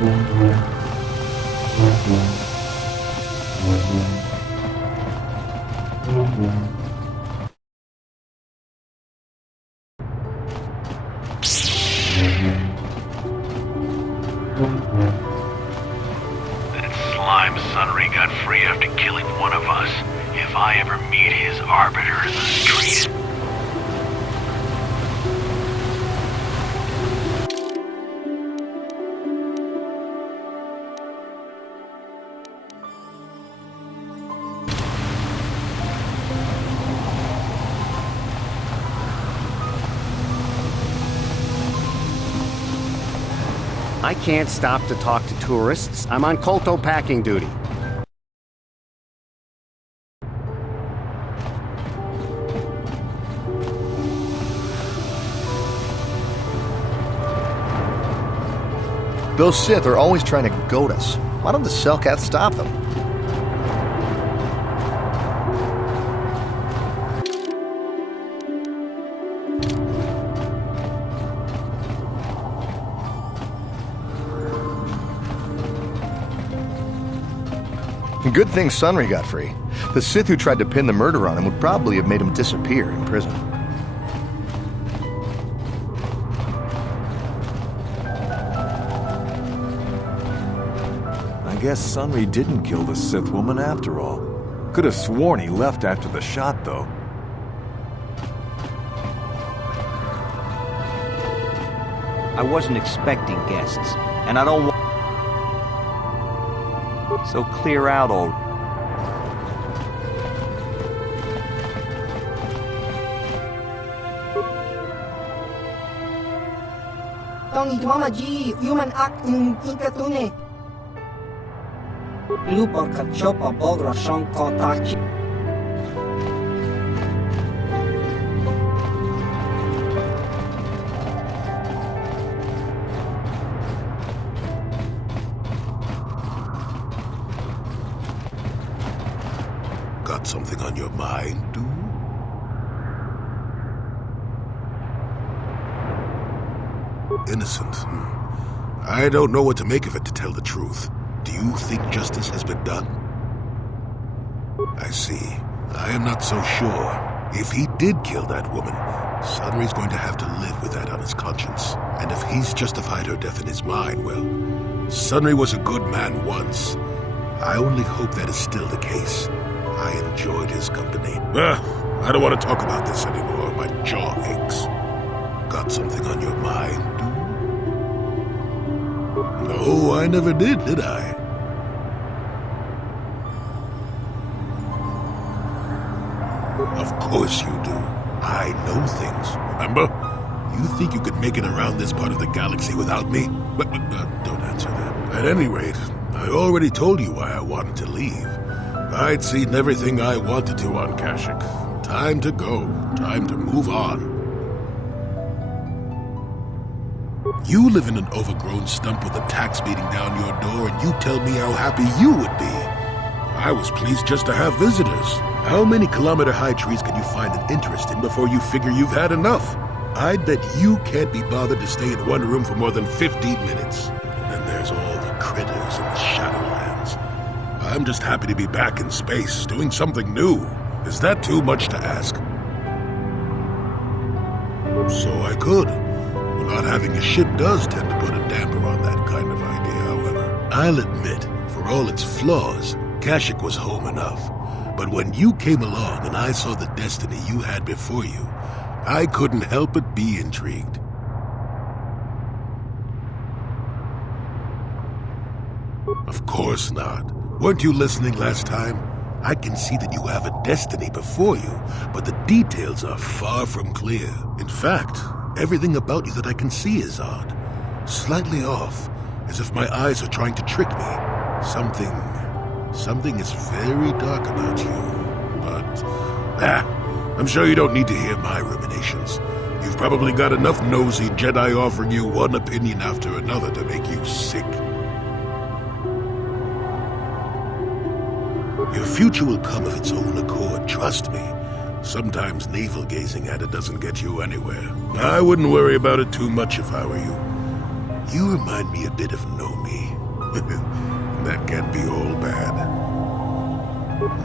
That slime Sunray got free after killing one of us. If I ever meet his arbiter in the street... I can't stop to talk to tourists. I'm on Kolto packing duty. Those Sith are always trying to goad us. Why don't the Selkath stop them? Good thing Sunry got free. The Sith who tried to pin the murder on him would probably have made him disappear in prison. I guess Sunry didn't kill the Sith woman after all. Could have sworn he left after the shot, though. I wasn't expecting guests, and I don't want... So clear out all... Tong itwamaji human act in ikatune. Lupor kachopa bogra shong kotachi. Got something on your mind, dude? Innocent. I don't know what to make of it, to tell the truth. Do you think justice has been done? I see. I am not so sure. If he did kill that woman, Sunry's going to have to live with that on his conscience. And if he's justified her death in his mind, well, Sunry was a good man once. I only hope that is still the case. I enjoyed his company. I don't want to talk about this anymore. My jaw aches. Got something on your mind, dude? No, I never did I? Of course you do. I know things, remember? You think you could make it around this part of the galaxy without me? But don't answer that. At any rate, I already told you why I wanted to leave. I'd seen everything I wanted to on Kashyyyk. Time to go. Time to move on. You live in an overgrown stump with a tax beating down your door, and you tell me how happy you would be. I was pleased just to have visitors. How many kilometer-high trees can you find an interest in before you figure you've had enough? I'd bet you can't be bothered to stay in one room for more than 15 minutes. And then there's all the critters in the Shadowlands. I'm just happy to be back in space, doing something new. Is that too much to ask? So I could. Not having a ship does tend to put a damper on that kind of idea, however. I'll admit, for all its flaws, Kashyyyk was home enough. But when you came along and I saw the destiny you had before you, I couldn't help but be intrigued. Of course not. Weren't you listening last time? I can see that you have a destiny before you, but the details are far from clear. In fact, everything about you that I can see is odd. Slightly off, as if my eyes are trying to trick me. Something is very dark about you. But, I'm sure you don't need to hear my ruminations. You've probably got enough nosy Jedi offering you one opinion after another to make you sick. Your future will come of its own accord, trust me. Sometimes navel-gazing at it doesn't get you anywhere. I wouldn't worry about it too much if I were you. You remind me a bit of Nomi. That can't be all bad.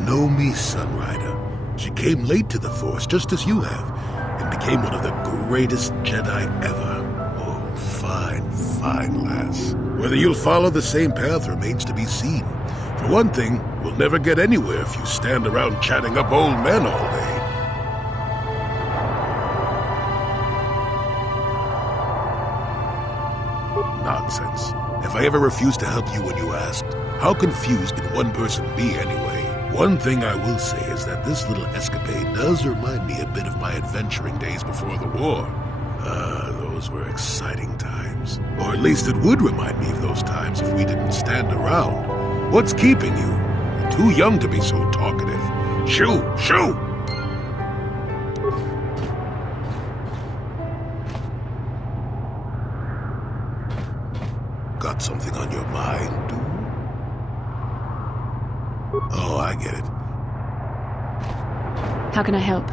Know me, Sunrider. She came late to the Force, just as you have, and became one of the greatest Jedi ever. Oh, fine, fine lass. Whether you'll follow the same path remains to be seen. For one thing, we'll never get anywhere if you stand around chatting up old men all day. Nonsense. If I ever refused to help you when you asked, how confused can one person be anyway? One thing I will say is that this little escapade does remind me a bit of my adventuring days before the war. Those were exciting times. Or at least it would remind me of those times if we didn't stand around. What's keeping you? You're too young to be so talkative. Shoo! Shoo! Got something on your mind, dude? Oh, I get it. How can I help?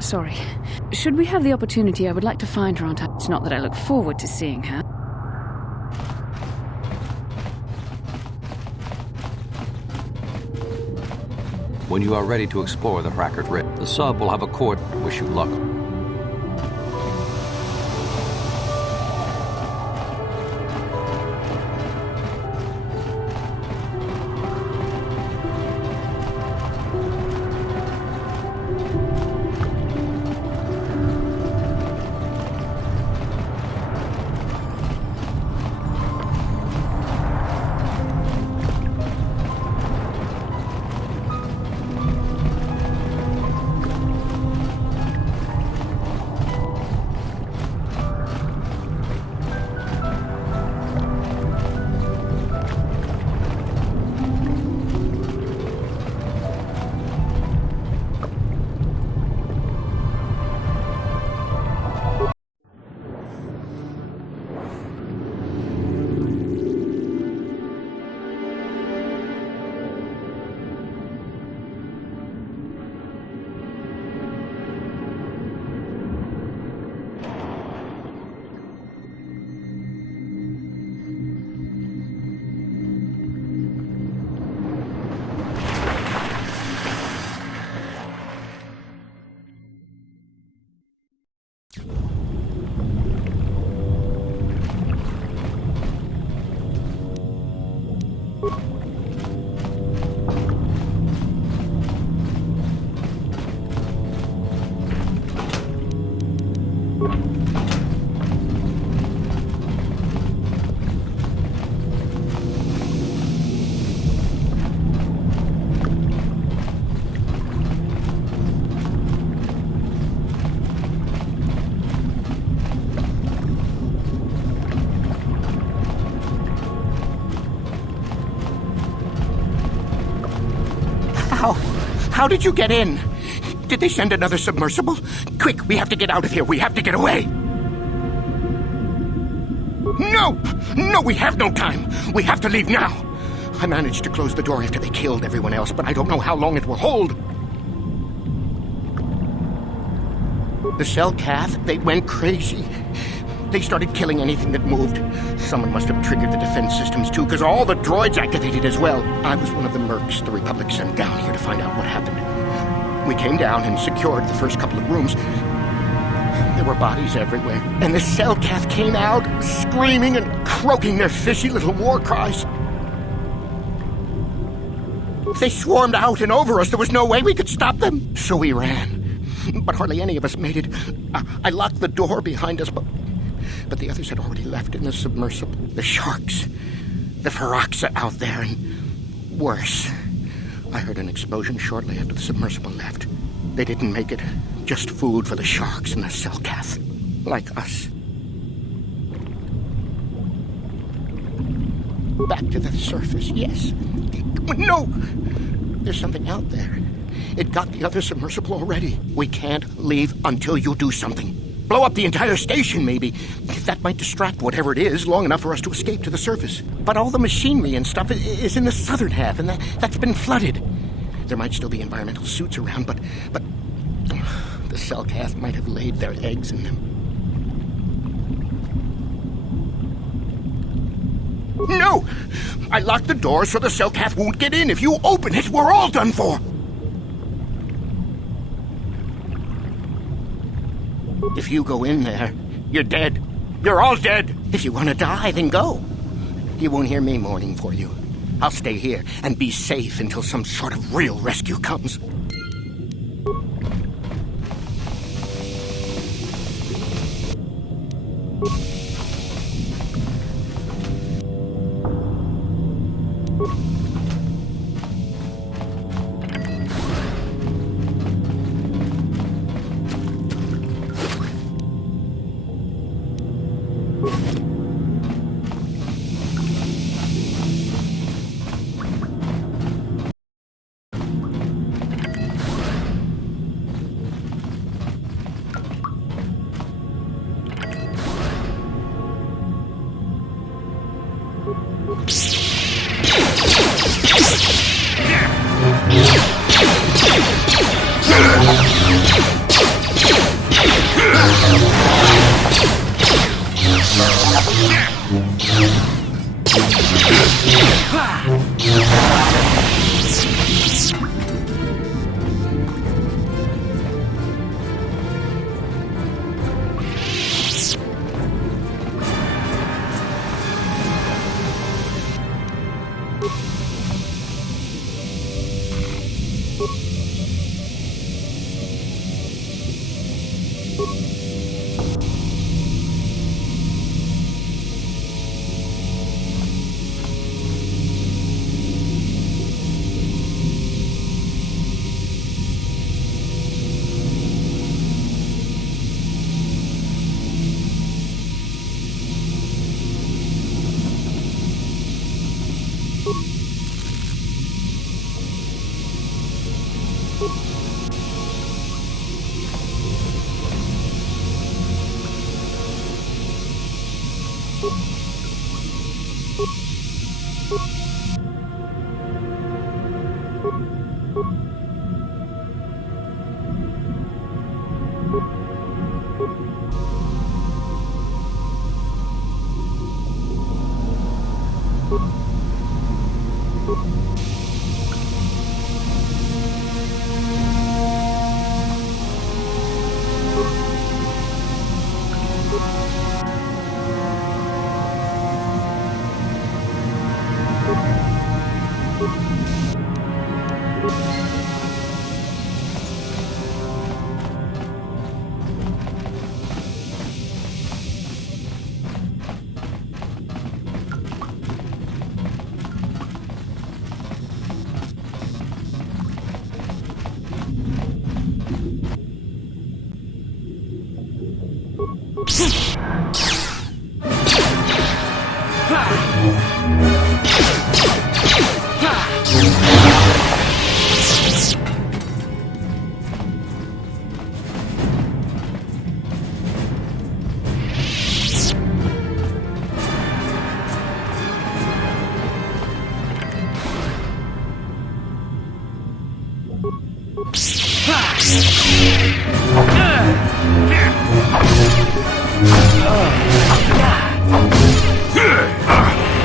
Sorry. Should we have the opportunity, I would like to find her, Aunt. It's not that I look forward to seeing her. When you are ready to explore the Hackard Rift, the sub will have a court. Wish you luck. How did you get in? Did they send another submersible? Quick, we have to get out of here. We have to get away. No! No, we have no time. We have to leave now. I managed to close the door after they killed everyone else, but I don't know how long it will hold. The Selkath, they went crazy. They started killing anything that moved. Someone must have triggered the defense systems too, because all the droids activated as well. I was one of the mercs the Republic sent down here to find out what happened. We came down and secured the first couple of rooms. There were bodies everywhere, and the Selkath came out, screaming and croaking their fishy little war cries. They swarmed out and over us. There was no way we could stop them. So we ran. But hardly any of us made it. I locked the door behind us, but the others had already left in the submersible. The sharks. The Ferox are out there, and worse. I heard an explosion shortly after the submersible left. They didn't make it. Just food for the sharks and the Selkath. Like us. Back to the surface, yes. No! There's something out there. It got the other submersible already. We can't leave until you do something. Blow up the entire station, maybe. That might distract whatever it is long enough for us to escape to the surface. But all the machinery and stuff is in the southern half, and that's been flooded. There might still be environmental suits around, but the Selkath might have laid their eggs in them. No! I locked the door so the Cellcath won't get in. If you open it, we're all done for. If you go in there, you're dead. You're all dead. If you want to die, then go. You won't hear me mourning for you. I'll stay here and be safe until some sort of real rescue comes.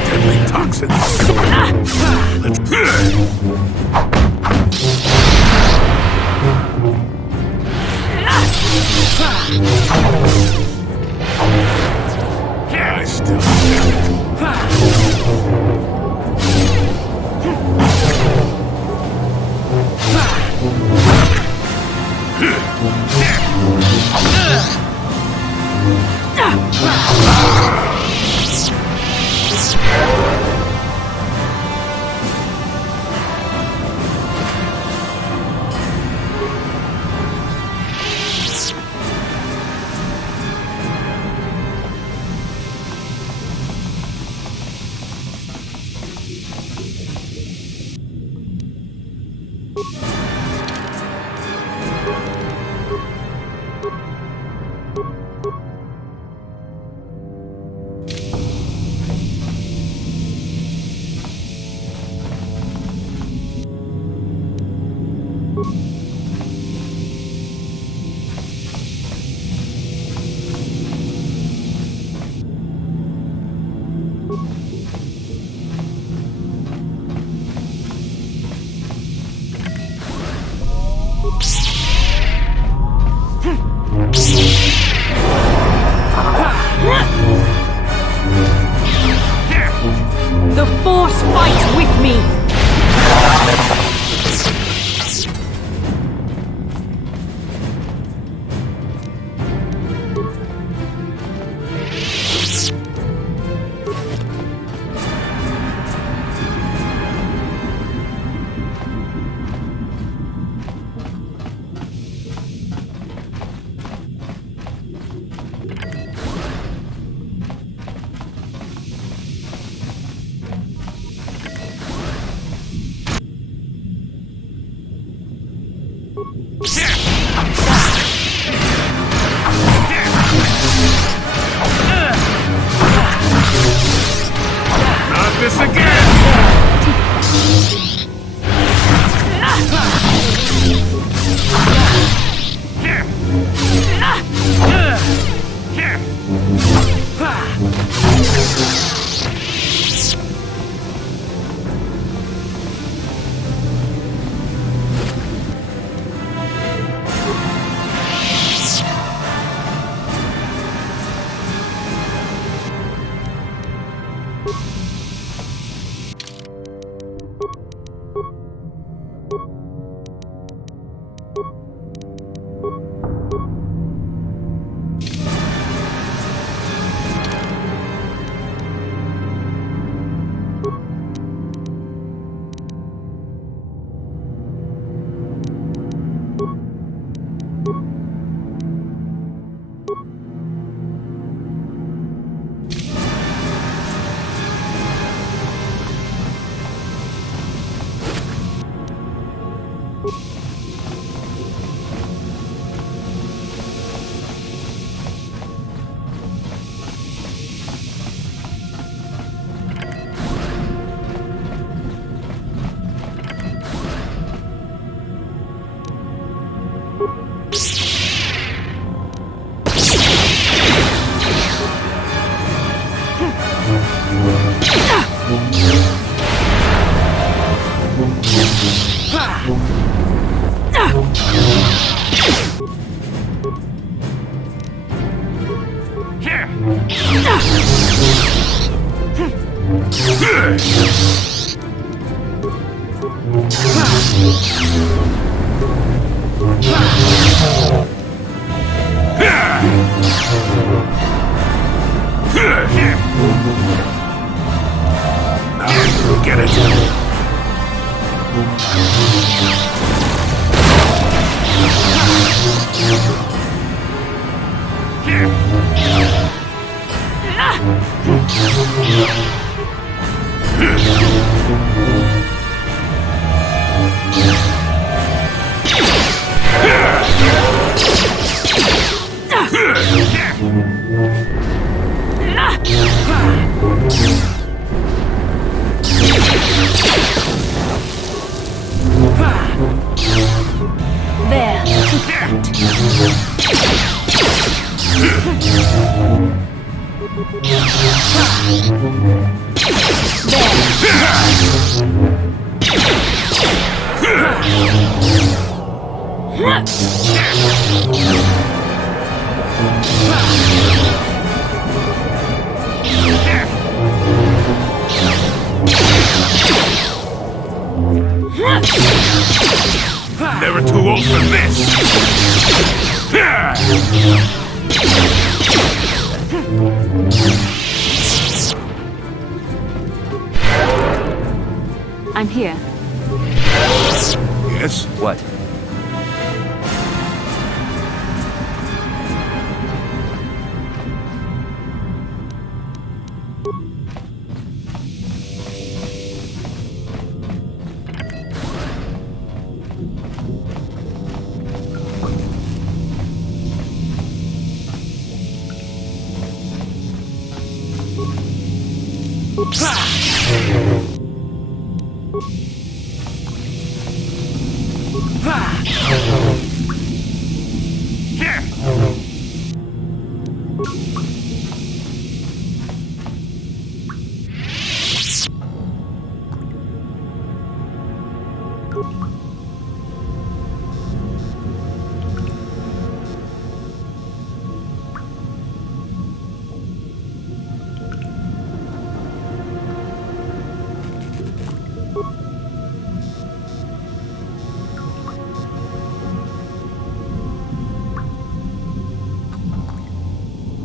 Deadly toxins. I still me! Not this again! Get it. Never too old for this! I'm here. Yes? What?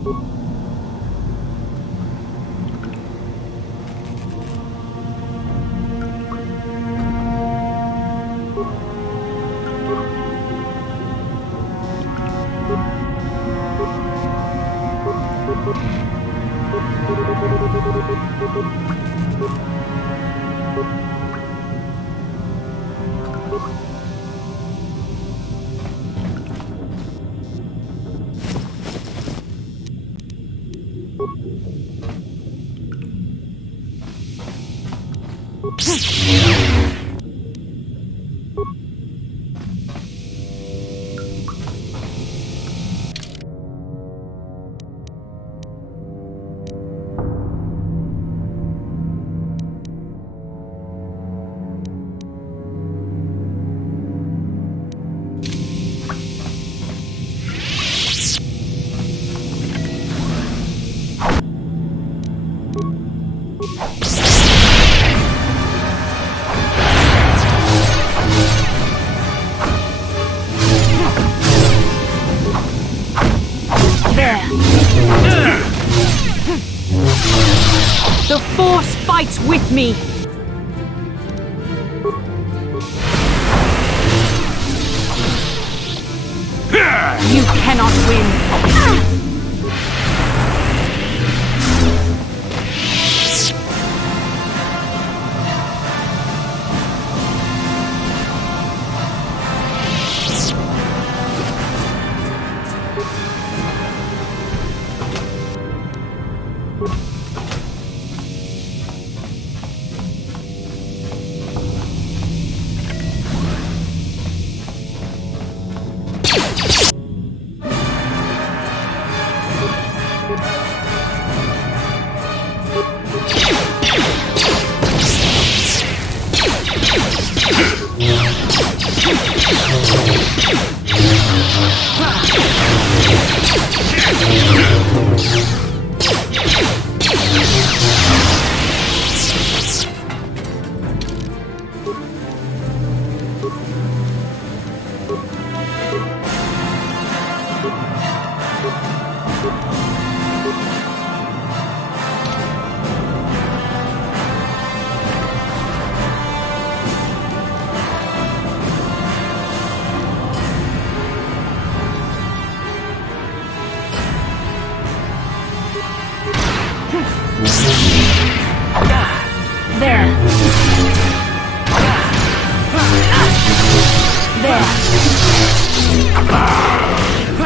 The Force fights with me! You cannot win!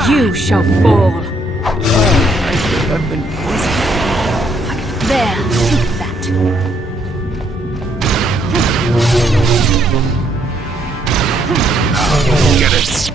You shall fall. I should have been There, take that. Now, get it.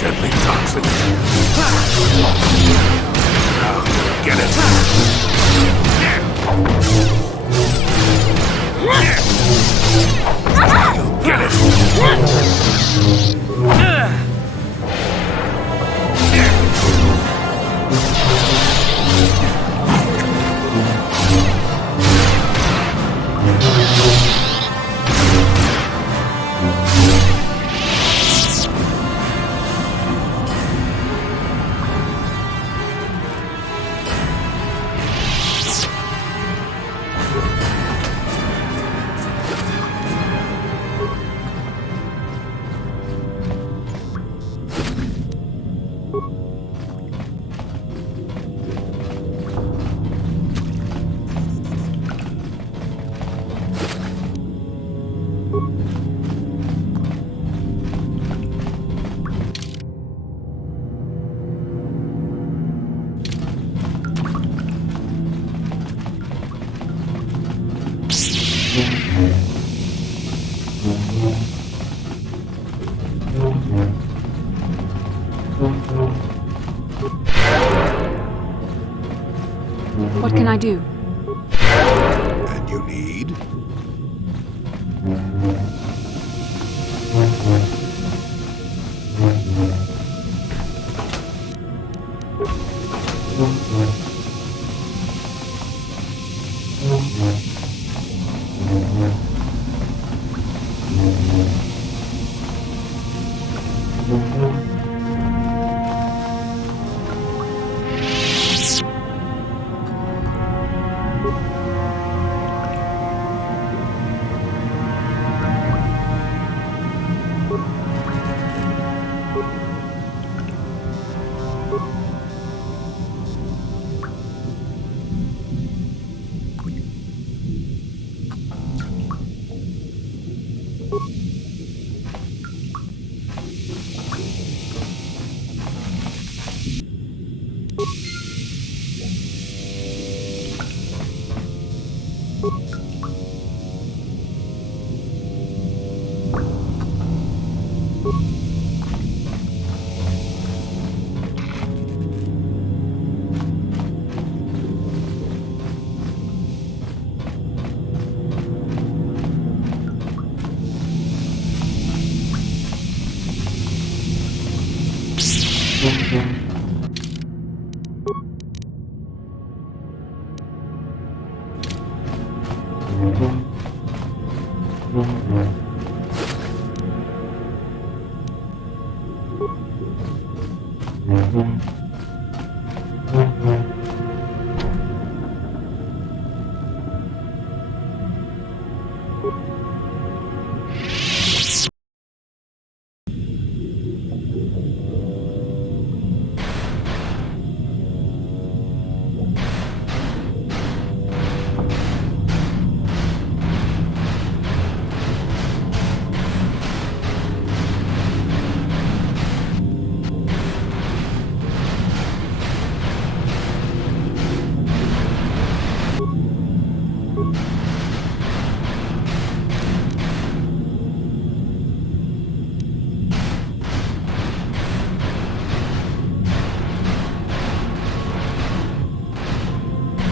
Deadly toxin. Now, get it. Get it. What can I do? And you need?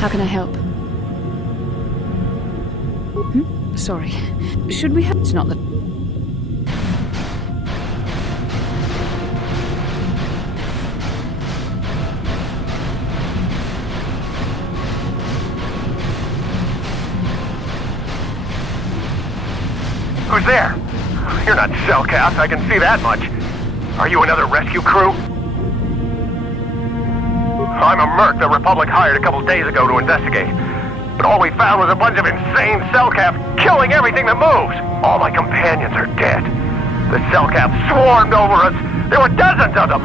How can I help? Sorry. Should we have... It's not that... Who's there? You're not Cellcast, I can see that much. Are you another rescue crew? I'm a merc the Republic hired a couple days ago to investigate. But all we found was a bunch of insane Cellcaps killing everything that moves. All my companions are dead. The Cellcaps swarmed over us. There were dozens of them.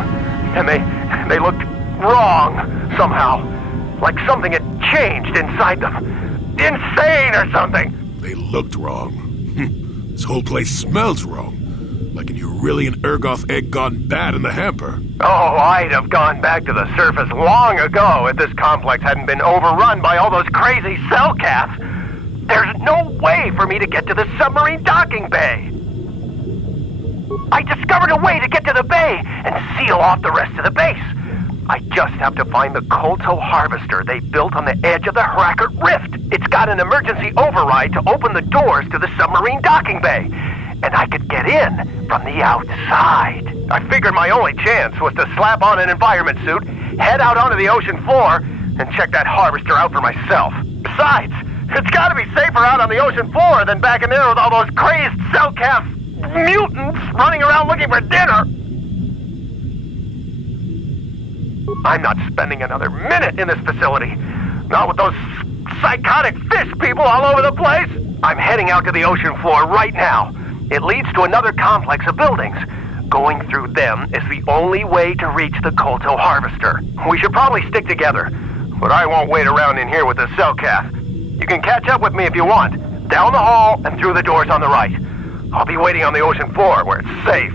And they looked wrong, somehow. Like something had changed inside them. Insane or something. They looked wrong. This whole place smells wrong. Like an Aurelian Ergoth egg gone bad in the hamper. Oh, I'd have gone back to the surface long ago if this complex hadn't been overrun by all those crazy Cellcaps. There's no way for me to get to the submarine docking bay. I discovered a way to get to the bay and seal off the rest of the base. I just have to find the Kolto harvester they built on the edge of the Hrackert Rift. It's got an emergency override to open the doors to the submarine docking bay. And I could get in from the outside. I figured my only chance was to slap on an environment suit, head out onto the ocean floor, and check that harvester out for myself. Besides, it's gotta be safer out on the ocean floor than back in there with all those crazed Cellcap mutants running around looking for dinner. I'm not spending another minute in this facility. Not with those psychotic fish people all over the place. I'm heading out to the ocean floor right now. It leads to another complex of buildings. Going through them is the only way to reach the Kolto harvester. We should probably stick together, but I won't wait around in here with the Cellcath. You can catch up with me if you want. Down the hall and through the doors on the right. I'll be waiting on the ocean floor where it's safe.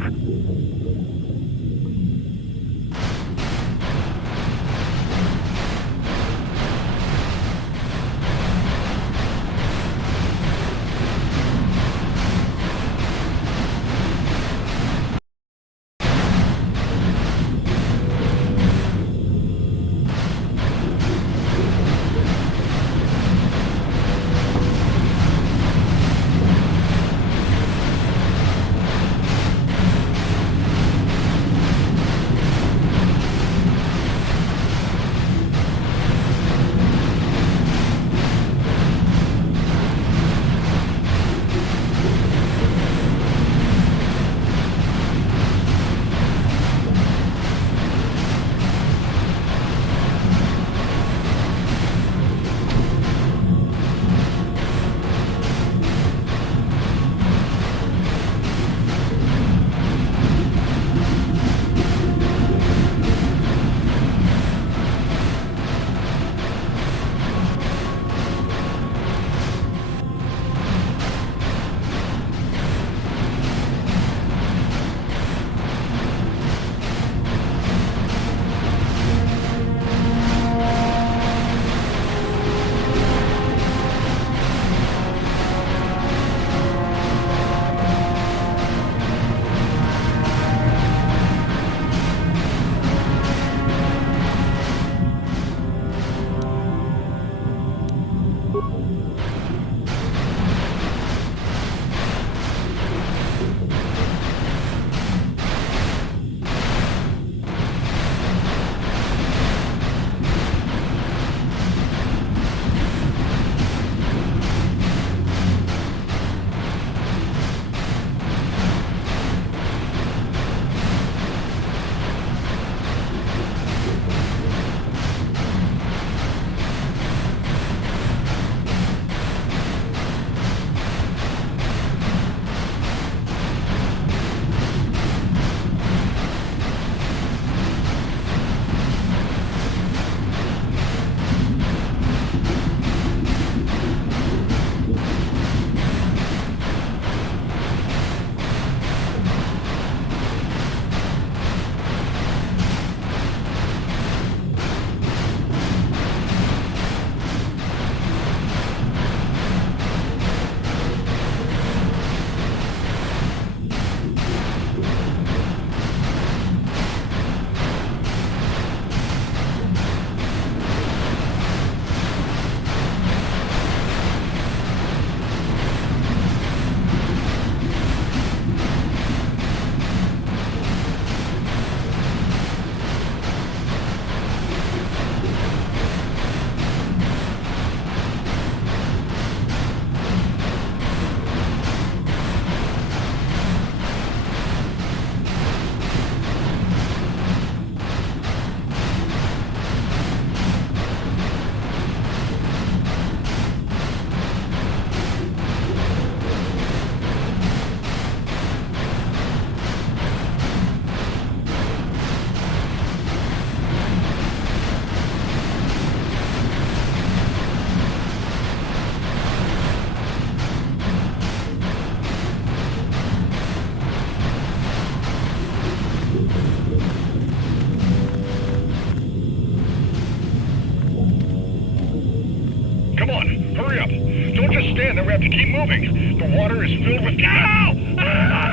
Come on, hurry up. Don't just stand there, we have to keep moving. The water is filled with... Ow! Ah!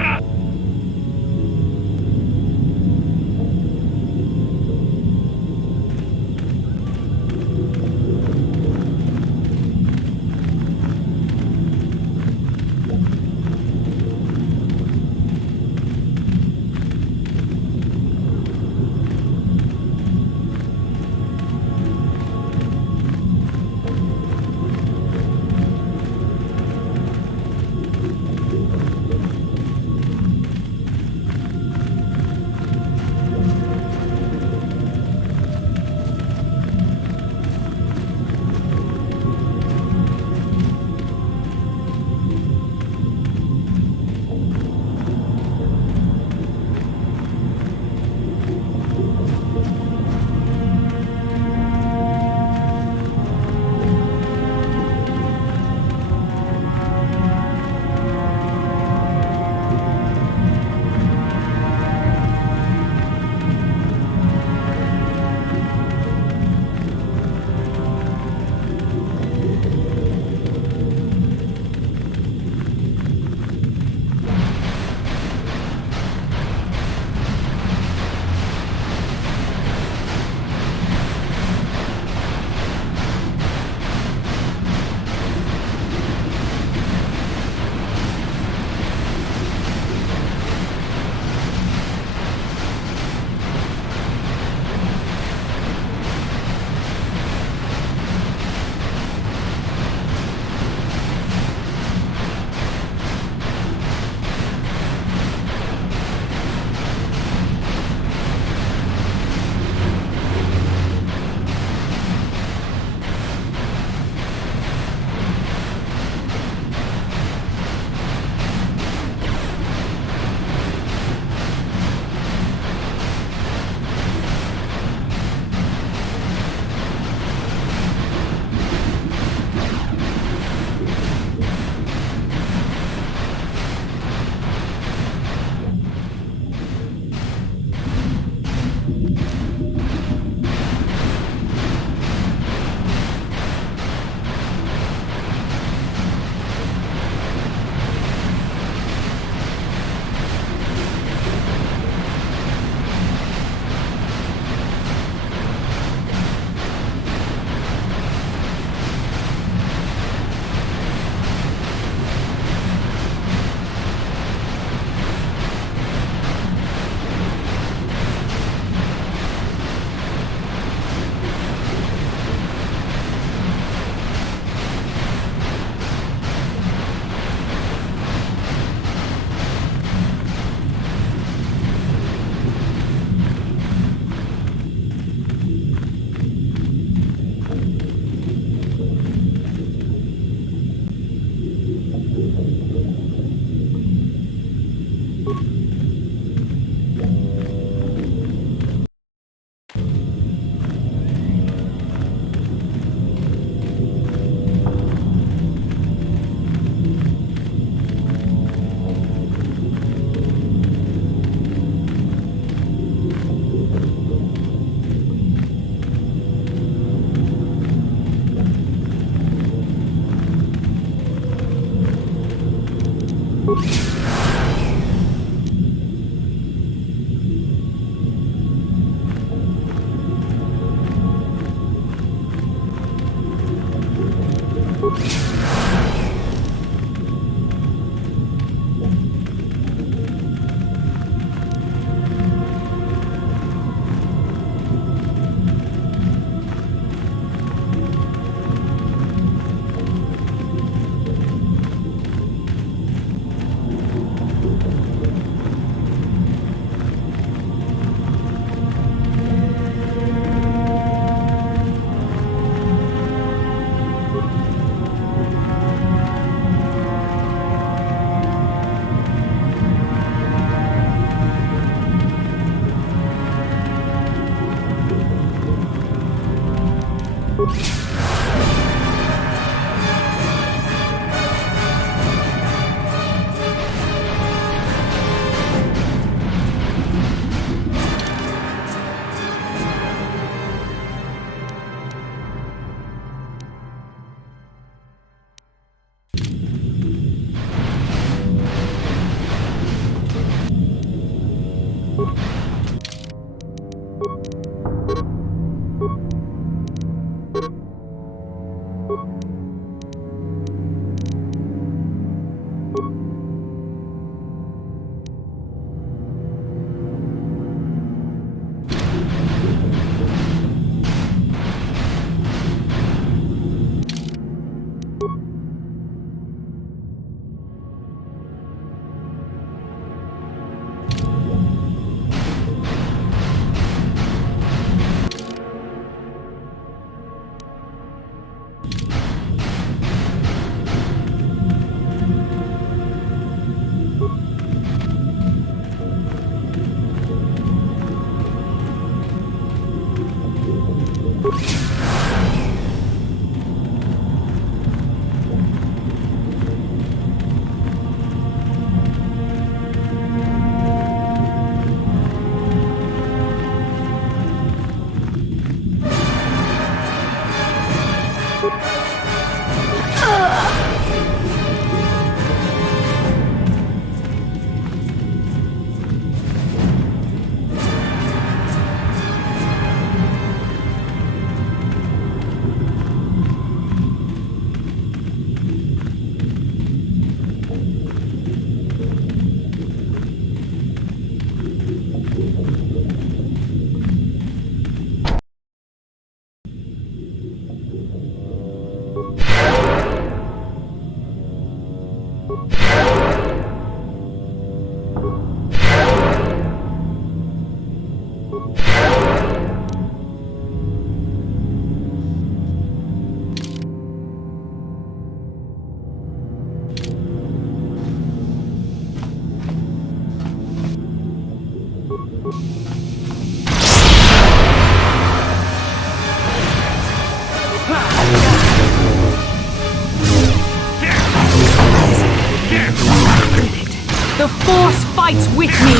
The Force fights with me!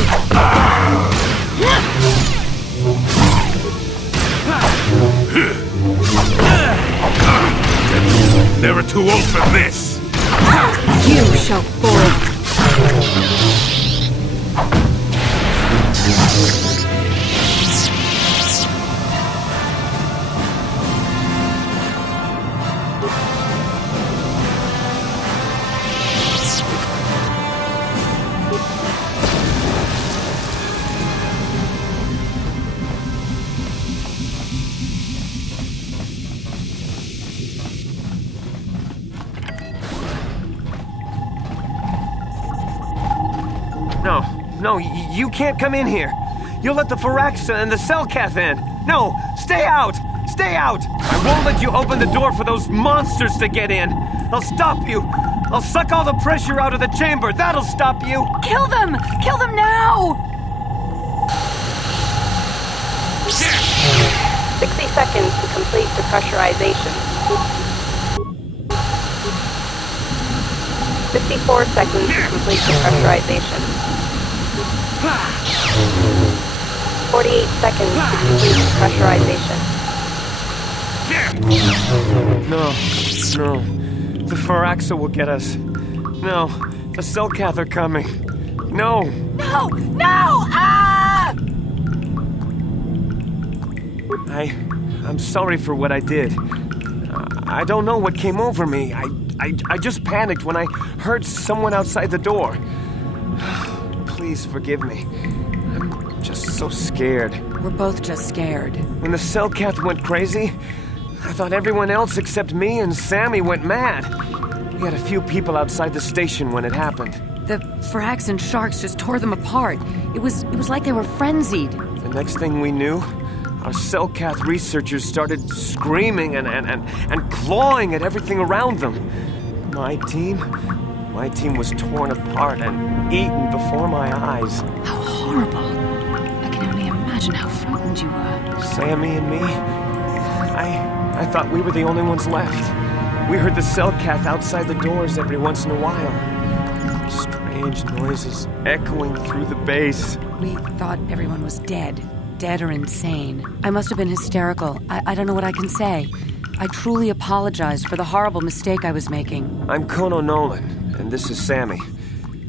Never too old for this! You shall fall! No, you can't come in here. You'll let the Firaxa and the Selkath in. No, stay out! Stay out! I won't let you open the door for those monsters to get in. I'll stop you. I'll suck all the pressure out of the chamber. That'll stop you. Kill them! Kill them now! 60 seconds to complete depressurization. 54 seconds to complete depressurization. 48 seconds to complete depressurization. No. The Firaxa will get us. No, the Selkath are coming. No! No! No! Ah! I'm sorry for what I did. I don't know what came over me. I just panicked when I heard someone outside the door. Please forgive me. I'm just so scared. We're both just scared. When the Selkath went crazy, I thought everyone else except me and Sammy went mad. We had a few people outside the station when it happened. The Frax and Sharks just tore them apart. It was like they were frenzied. The next thing we knew, our Selkath researchers started screaming and clawing at everything around them. My team was torn apart and eaten before my eyes. How horrible. I can only imagine how frightened you were. Sammy and me, I thought we were the only ones left. We heard the Selkath outside the doors every once in a while. Strange noises echoing through the base. We thought everyone was dead. Dead or insane. I must have been hysterical. I don't know what I can say. I truly apologize for the horrible mistake I was making. I'm Kono Nolan, and this is Sammy.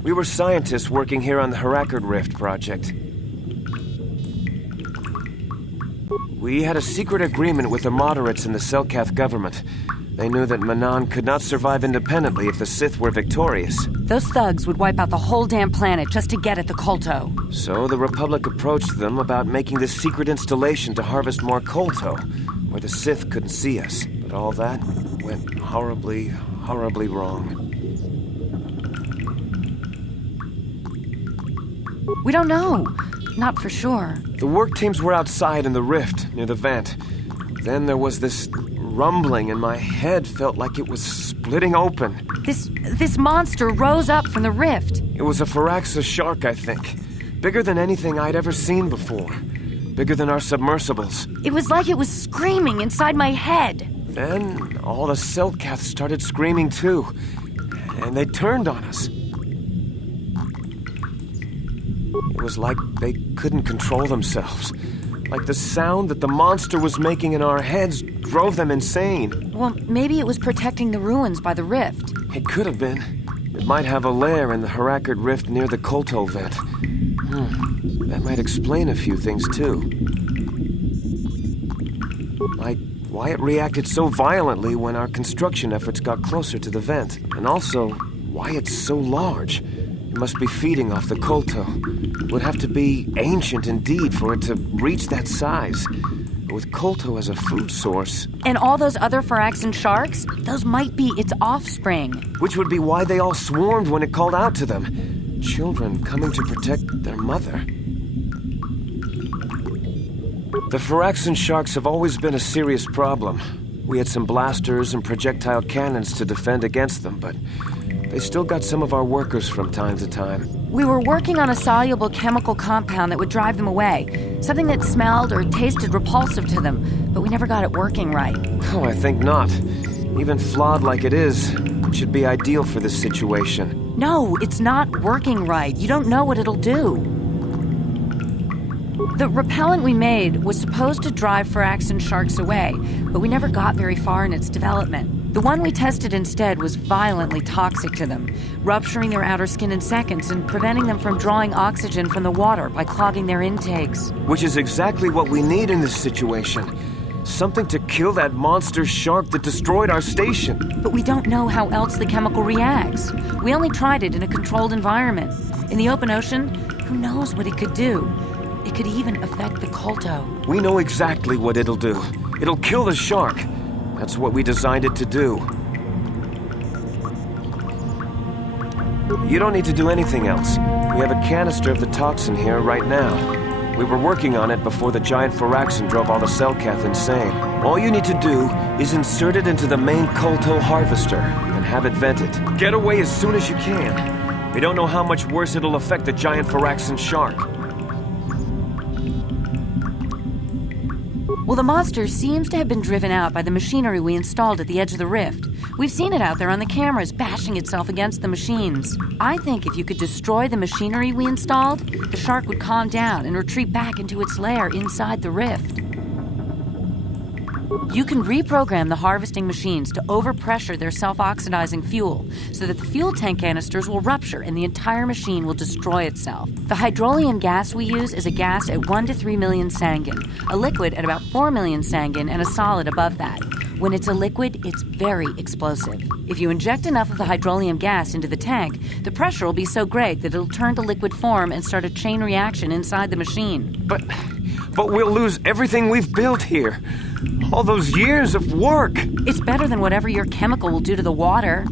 We were scientists working here on the Harakard Rift project. We had a secret agreement with the moderates in the Selkath government. They knew that Manan could not survive independently if the Sith were victorious. Those thugs would wipe out the whole damn planet just to get at the Kolto. So the Republic approached them about making this secret installation to harvest more Kolto, where the Sith couldn't see us. But all that went horribly, horribly wrong. We don't know. Not for sure. The work teams were outside in the rift, near the vent. Then there was this rumbling, and my head felt like it was splitting open. This monster rose up from the rift. It was a Firaxa shark, I think. Bigger than anything I'd ever seen before. Bigger than our submersibles. It was like it was screaming inside my head. Then all the Selkath started screaming too. And they turned on us. It was like they couldn't control themselves. Like the sound that the monster was making in our heads drove them insane. Well, maybe it was protecting the ruins by the rift. It could have been. It might have a lair in the Harakard Rift near the Kolto vent. That might explain a few things, too. Like why it reacted so violently when our construction efforts got closer to the vent. And also, why it's so large. It must be feeding off the Kolto. It would have to be ancient indeed for it to reach that size. With Kolto as a food source. And all those other Phyraxan sharks? Those might be its offspring. Which would be why they all swarmed when it called out to them. Children coming to protect their mother. The Phyraxan sharks have always been a serious problem. We had some blasters and projectile cannons to defend against them, but they still got some of our workers from time to time. We were working on a soluble chemical compound that would drive them away. Something that smelled or tasted repulsive to them, but we never got it working right. Oh, I think not. Even flawed like it is, it should be ideal for this situation. No, it's not working right. You don't know what it'll do. The repellent we made was supposed to drive Phyraxan sharks away, but we never got very far in its development. The one we tested instead was violently toxic to them, rupturing their outer skin in seconds and preventing them from drawing oxygen from the water by clogging their intakes. Which is exactly what we need in this situation. Something to kill that monster shark that destroyed our station. But we don't know how else the chemical reacts. We only tried it in a controlled environment. In the open ocean, who knows what it could do? It could even affect the Kolto. We know exactly what it'll do. It'll kill the shark. That's what we designed it to do. You don't need to do anything else. We have a canister of the toxin here right now. We were working on it before the giant Phyraxan drove all the Cellcath insane. All you need to do is insert it into the main Kolto harvester and have it vented. Get away as soon as you can. We don't know how much worse it'll affect the giant Phyraxan shark. Well, the monster seems to have been driven out by the machinery we installed at the edge of the rift. We've seen it out there on the cameras, bashing itself against the machines. I think if you could destroy the machinery we installed, the shark would calm down and retreat back into its lair inside the rift. You can reprogram the harvesting machines to overpressure their self-oxidizing fuel so that the fuel tank canisters will rupture and the entire machine will destroy itself. The hydrolium gas we use is a gas at 1 to 3 million sangin, a liquid at about 4 million sangin, and a solid above that. When it's a liquid, it's very explosive. If you inject enough of the hydrolium gas into the tank, the pressure will be so great that it'll turn to liquid form and start a chain reaction inside the machine. But we'll lose everything we've built here. All those years of work. It's better than whatever your chemical will do to the water.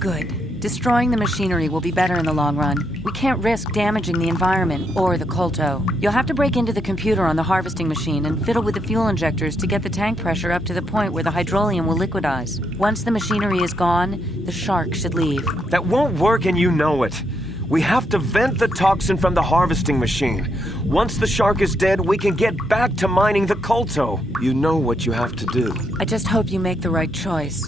Good. Destroying the machinery will be better in the long run. We can't risk damaging the environment or the Kolto. You'll have to break into the computer on the harvesting machine and fiddle with the fuel injectors to get the tank pressure up to the point where the hydrolium will liquidize. Once the machinery is gone, the shark should leave. That won't work and you know it. We have to vent the toxin from the harvesting machine. Once the shark is dead, we can get back to mining the Kolto. You know what you have to do. I just hope you make the right choice.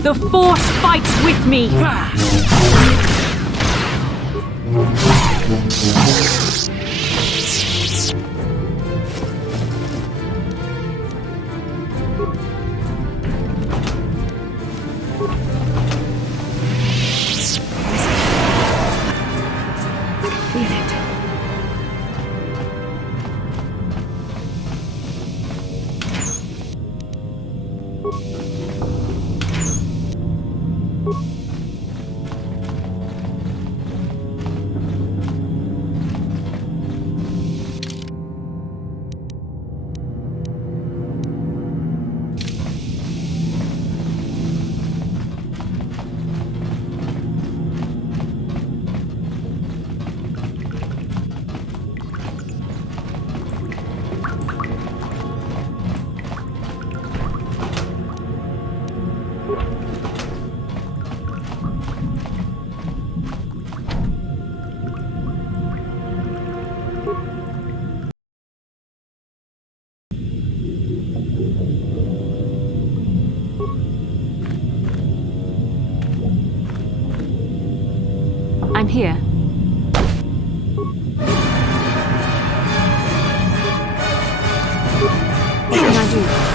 The Force fights with me! here. What can I do?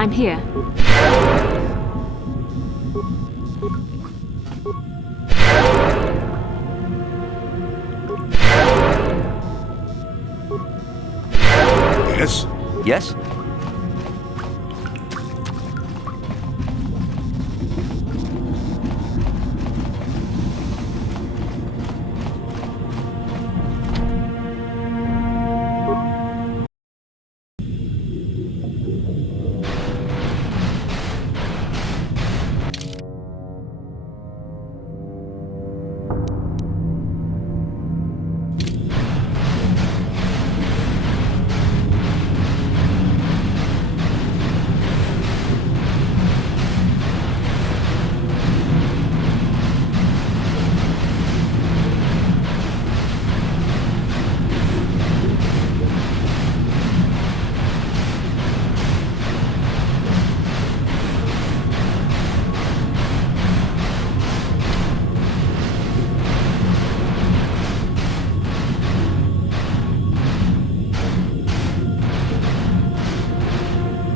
I'm here. Yes? Yes?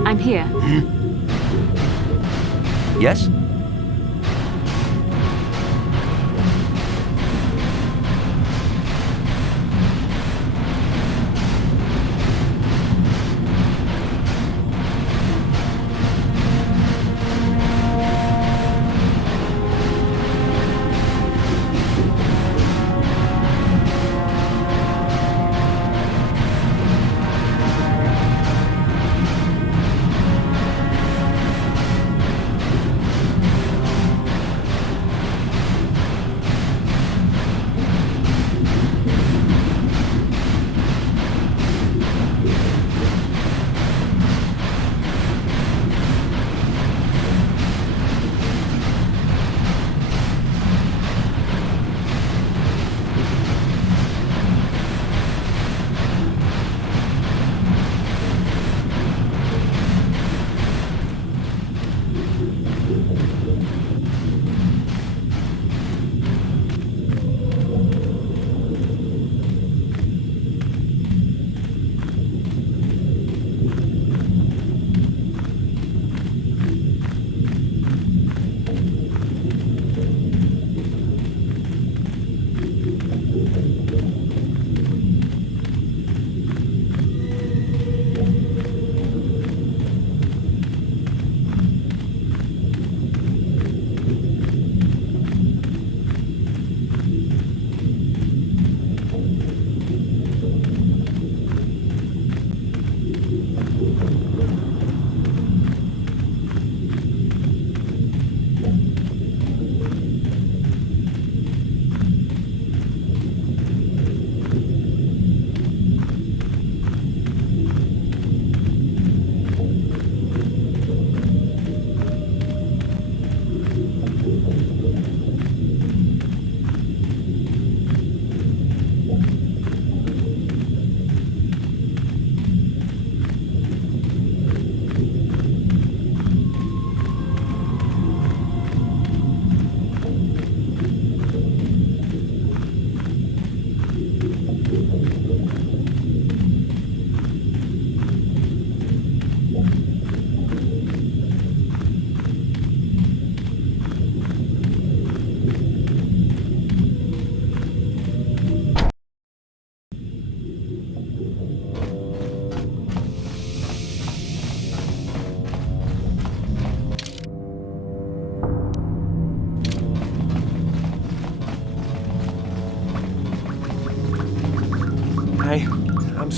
I'm here. Yes?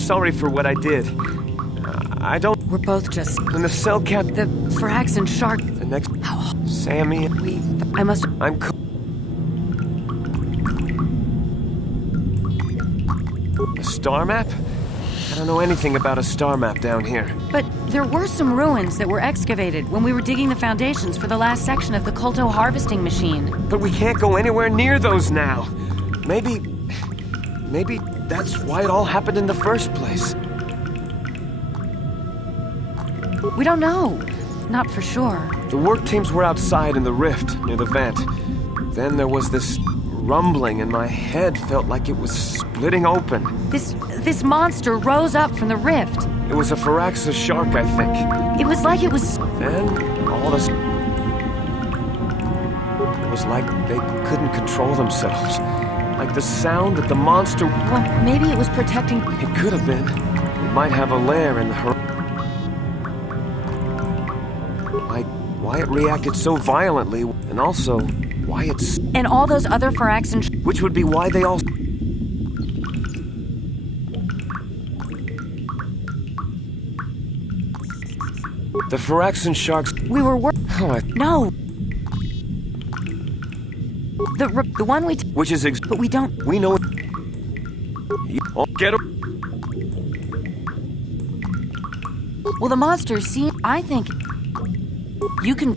sorry for what I did. I don't... We're both just... When the cell cat... The Firaxan shark... The next... Sammy... I must... I'm... A star map? I don't know anything about a star map down here. But there were some ruins that were excavated when we were digging the foundations for the last section of the Kolto harvesting machine. But we can't go anywhere near those now. Maybe that's why it all happened in the first place. We don't know. Not for sure. The work teams were outside in the rift near the vent. Then there was this rumbling and my head felt like it was splitting open. This monster rose up from the rift. It was a Firaxan shark, I think. It was like it was... Then, all this... It was like they couldn't control themselves. Like the sound that the monster... Well, maybe it was protecting... It could have been. It might have a lair in the Like, why it reacted so violently, and also, why it's... And all those other Firaxan... Which would be why they all... The Firaxan sharks... We were Oh, No! The one we... Which is But we don't... We know it... Get him! Well, the monsters see... I think... You can...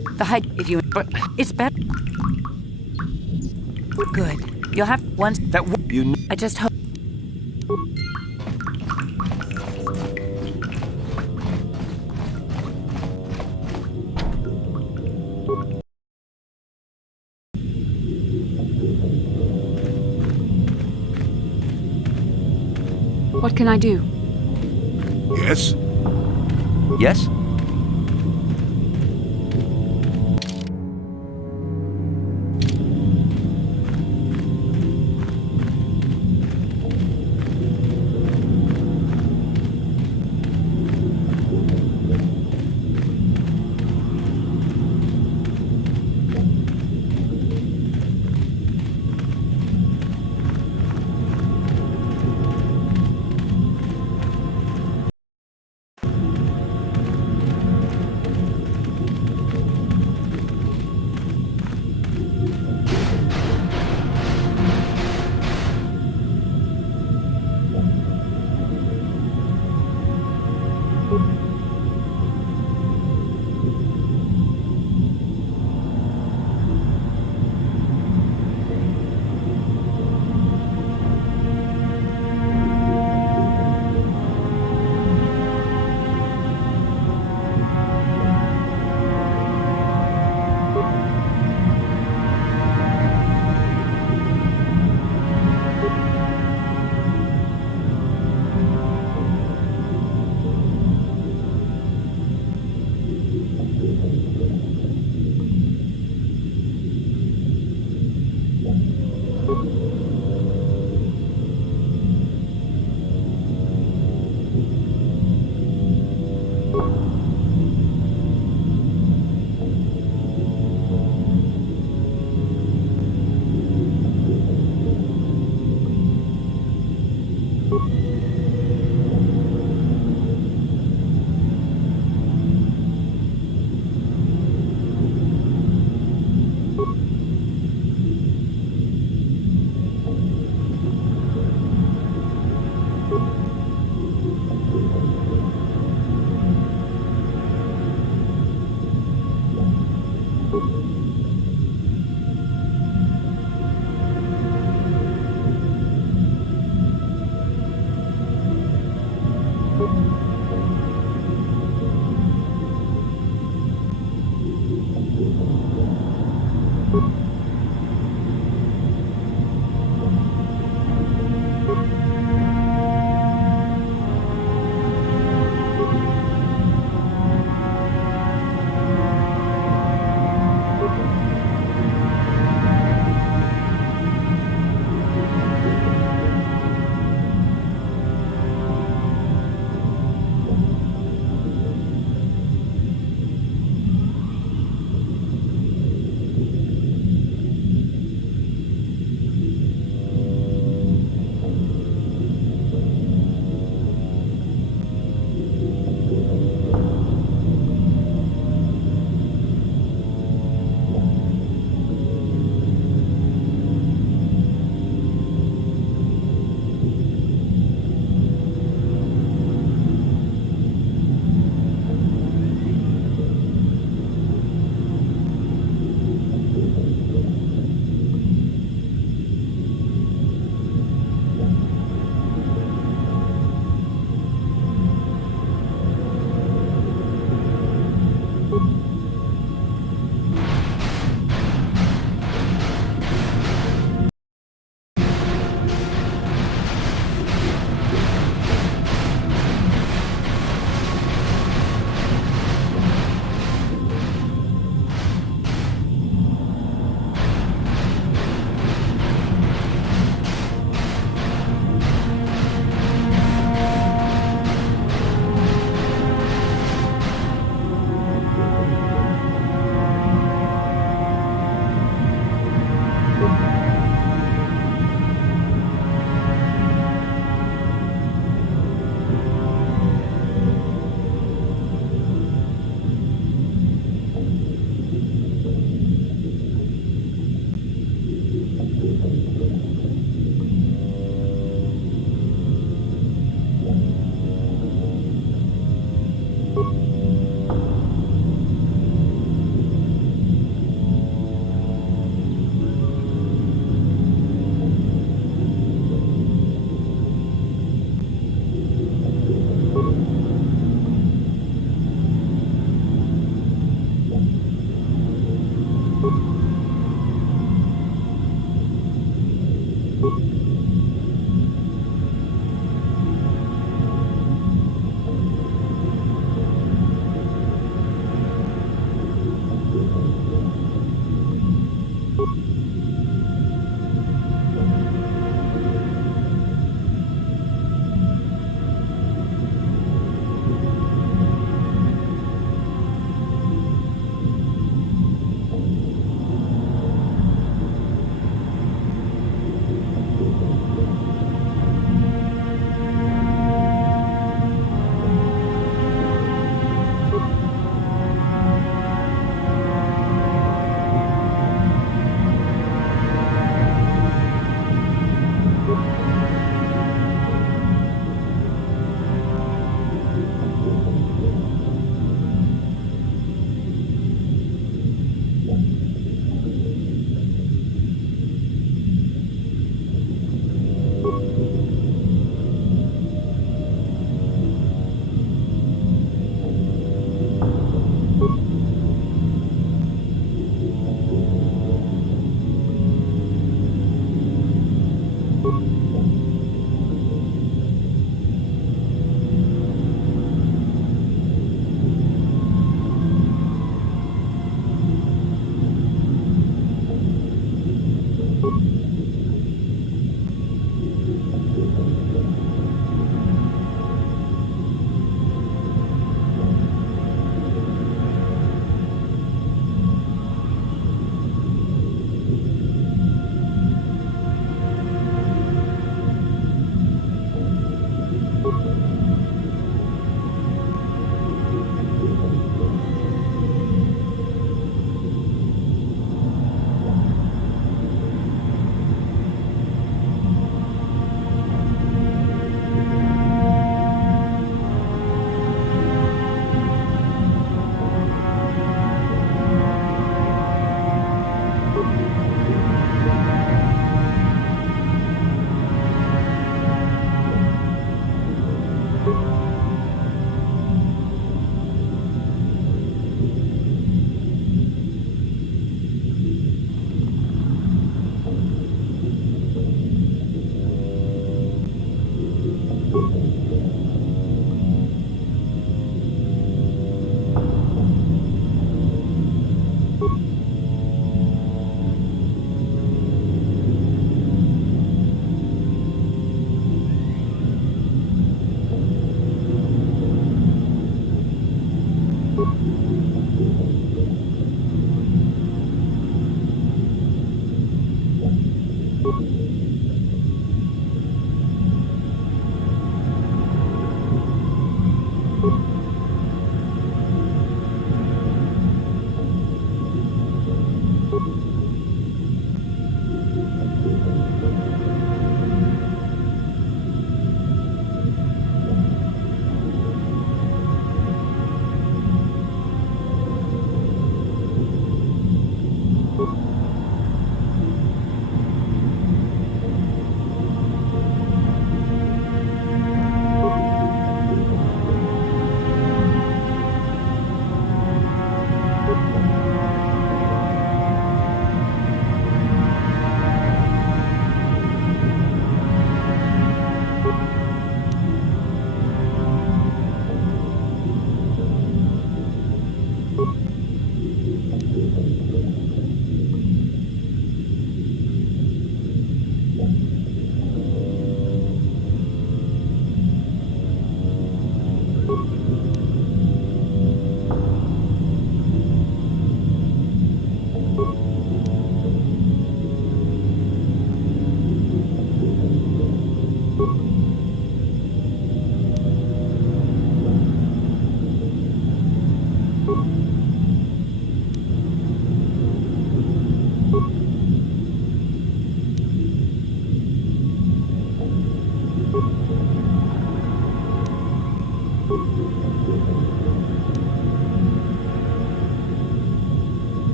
If you... But... It's better... Good. You'll have... Once... That... You... I just hope... What can I do? Yes? Yes?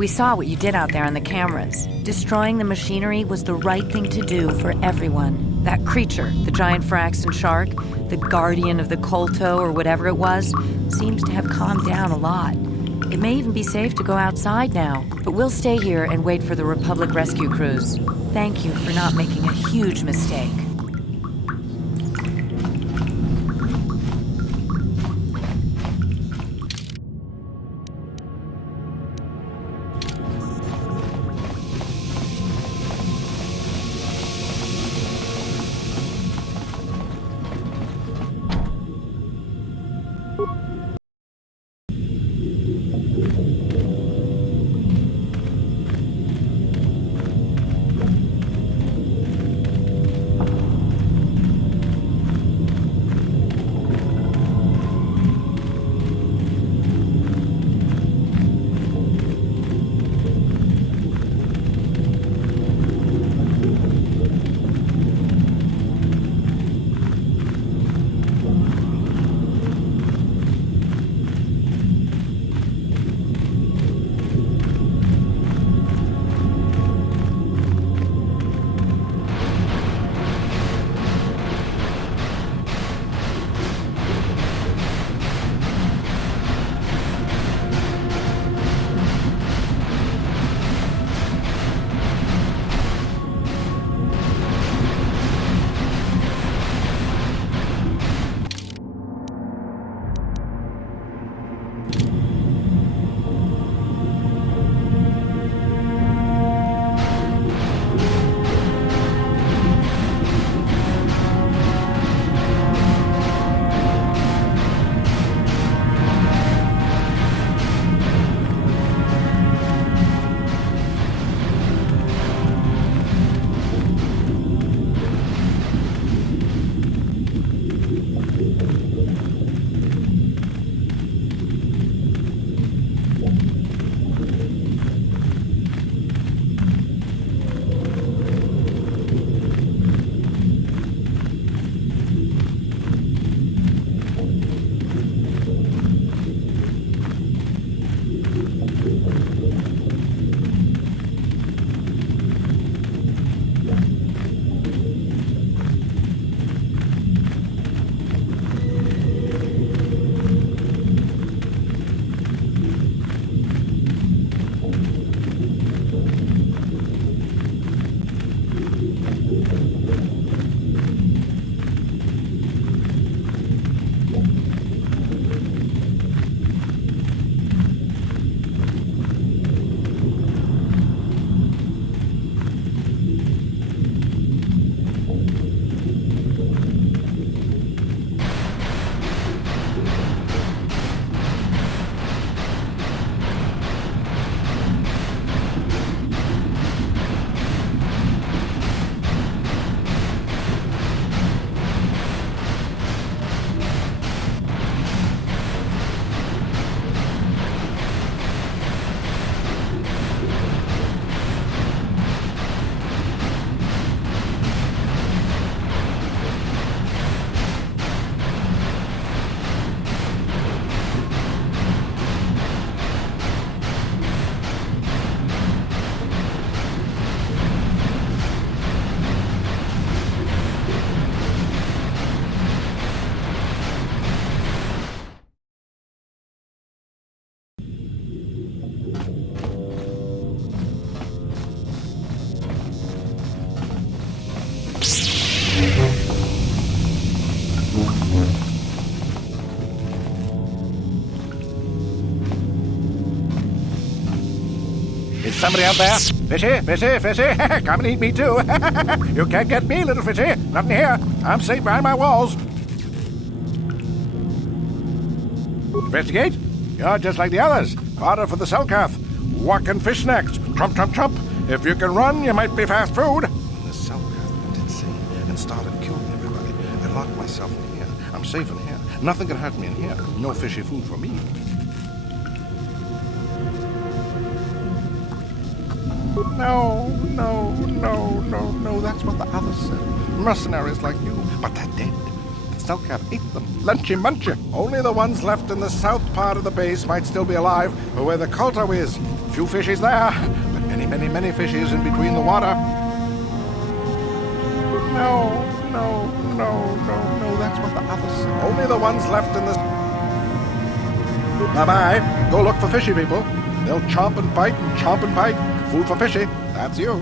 We saw what you did out there on the cameras. Destroying the machinery was the right thing to do for everyone. That creature, the giant Firaxan shark, the guardian of the Kolto or whatever it was, seems to have calmed down a lot. It may even be safe to go outside now, but we'll stay here and wait for the Republic rescue crews. Thank you for not making a huge mistake. somebody out there? Fishy, fishy, fishy. Come and eat me too. You can't get me, little fishy. Not in here. I'm safe behind my walls. Investigate? You're just like the others. Fodder for the Selkath. Walking fish snacks. Trump, trump, trump. If you can run, you might be fast food. When the Selkath went insane and started killing everybody, I locked myself in here. I'm safe in here. Nothing can hurt me in here. No fishy food for me. No, no, no, no, no. That's what the others said. Mercenaries like you. But they're dead. The Selkath ate them. Lunchy munchy. Only the ones left in the south part of the base might still be alive, or where the Kolto is. Few fishies there, but many, many, many fishies in between the water. No, no, no, no, no. That's what the others said. Only the ones left in the... Bye-bye. Go look for fishy people. They'll chomp and bite and chomp and bite. Food for fishy. That's you.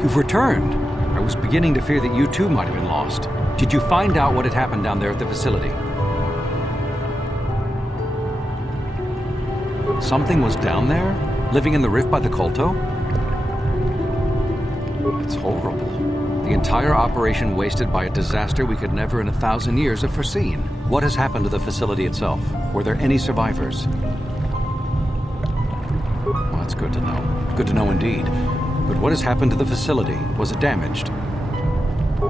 You've returned. I was beginning to fear that you too might have been lost. Did you find out what had happened down there at the facility? Something was down there? Living in the rift by the Kolto? It's horrible. The entire operation wasted by a disaster we could never in 1,000 years have foreseen. What has happened to the facility itself? Were there any survivors? Well, that's good to know. Good to know indeed. But what has happened to the facility? Was it damaged?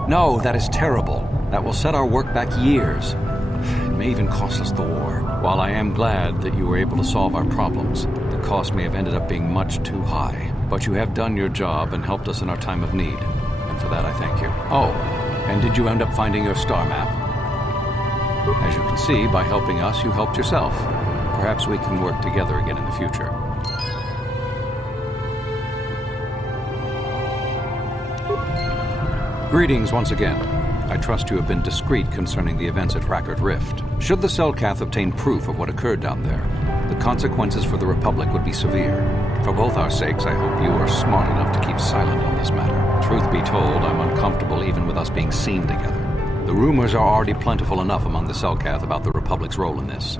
No, that is terrible. That will set our work back years. It may even cost us the war. While I am glad that you were able to solve our problems, the cost may have ended up being much too high. But you have done your job and helped us in our time of need. And for that I thank you. Oh, and did you end up finding your star map? As you can see, by helping us, you helped yourself. Perhaps we can work together again in the future. Greetings once again. I trust you have been discreet concerning the events at Rackard Rift. Should the Selkath obtain proof of what occurred down there, the consequences for the Republic would be severe. For both our sakes, I hope you are smart enough to keep silent on this matter. Truth be told, I'm uncomfortable even with us being seen together. The rumors are already plentiful enough among the Selkath about the Republic's role in this.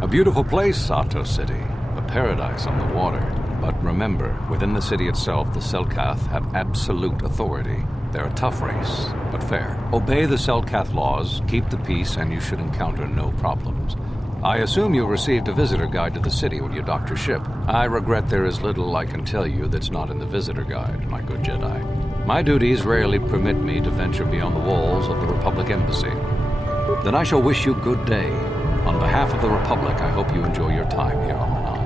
A beautiful place, Sato City. A paradise on the water. But remember, within the city itself, the Selkath have absolute authority. They're a tough race, but fair. Obey the Selkath laws, keep the peace, and you should encounter no problems. I assume you received a visitor guide to the city when you docked your ship. I regret there is little I can tell you that's not in the visitor guide, my good Jedi. My duties rarely permit me to venture beyond the walls of the Republic Embassy. Then I shall wish you good day. On behalf of the Republic, I hope you enjoy your time here on Manan.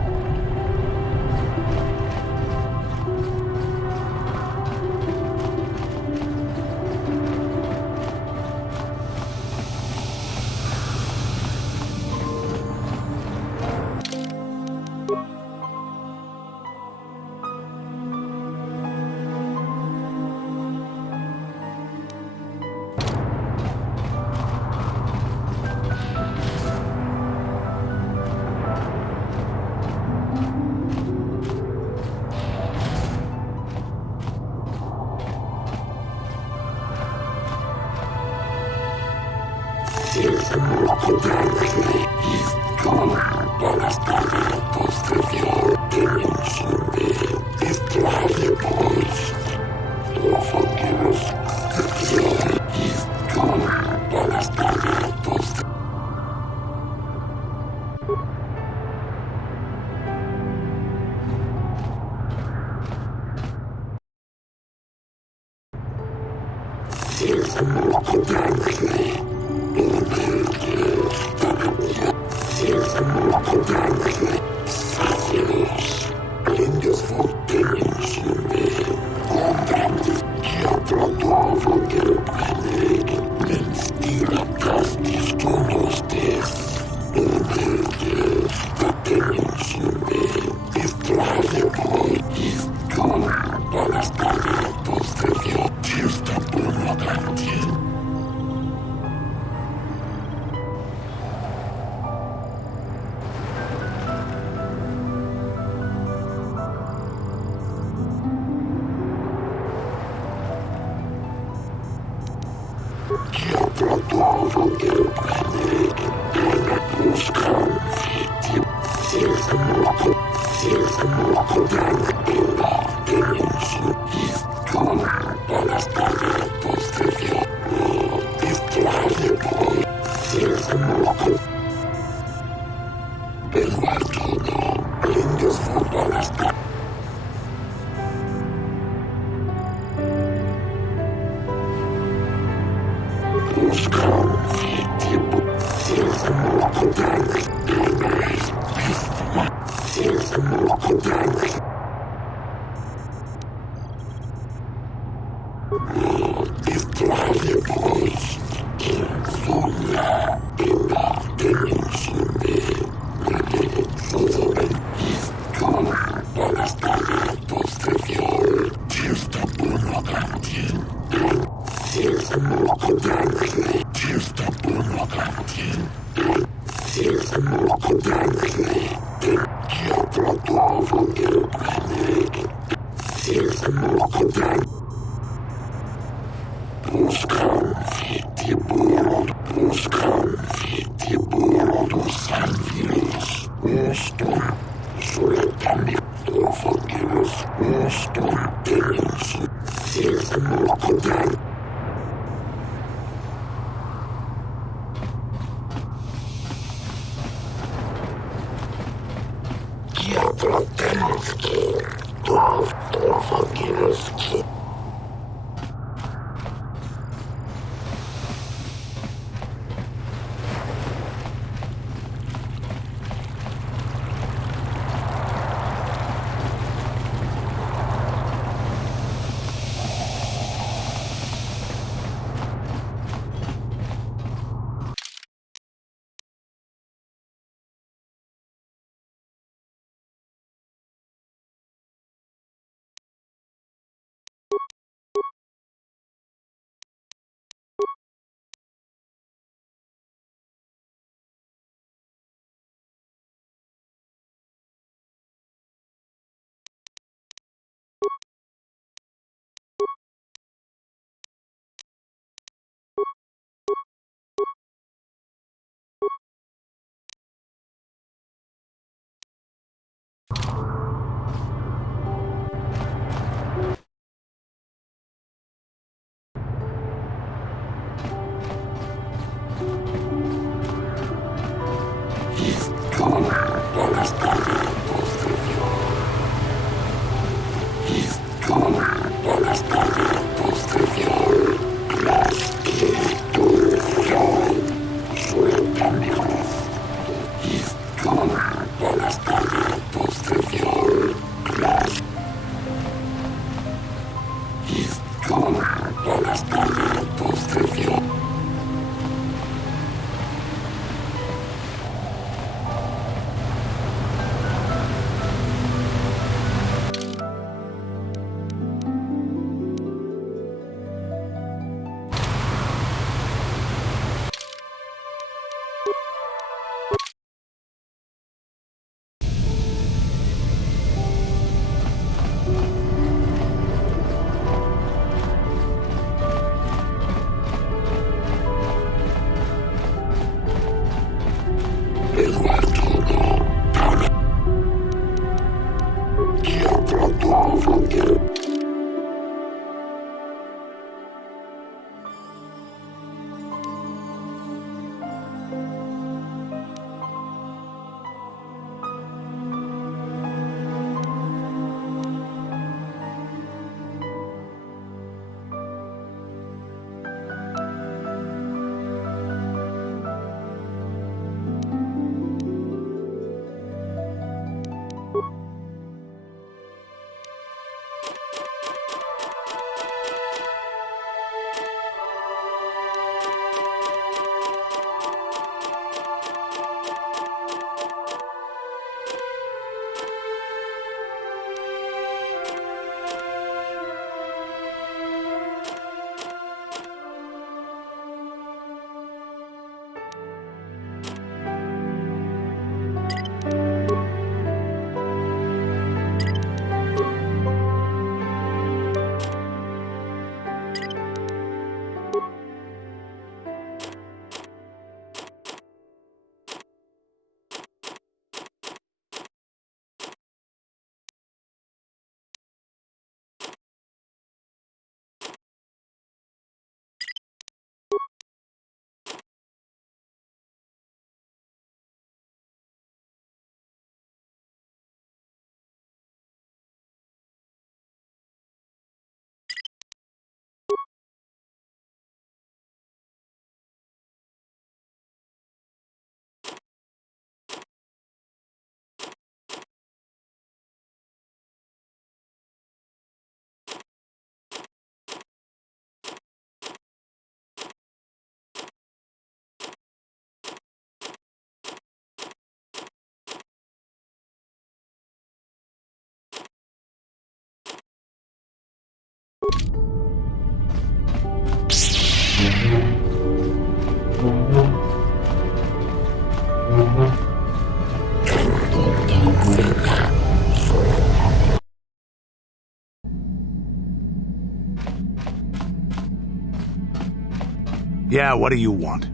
Yeah, what do you want?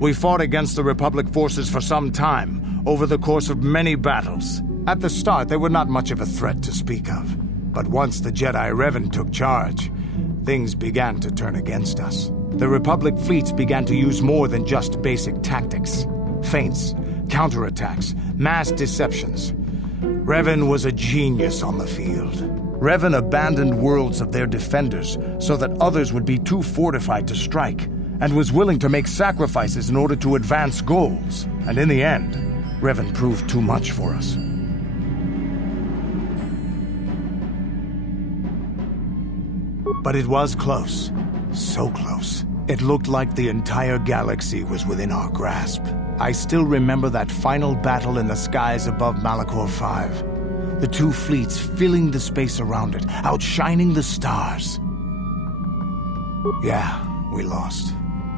We fought against the Republic forces for some time, over the course of many battles. At the start, they were not much of a threat to speak of. But once the Jedi Revan took charge, things began to turn against us. The Republic fleets began to use more than just basic tactics. Feints, counterattacks, mass deceptions. Revan was a genius on the field. Revan abandoned worlds of their defenders so that others would be too fortified to strike, and was willing to make sacrifices in order to advance goals. And in the end, Revan proved too much for us. But it was close. So close. It looked like the entire galaxy was within our grasp. I still remember that final battle in the skies above Malachor 5. The two fleets filling the space around it, outshining the stars. Yeah, we lost.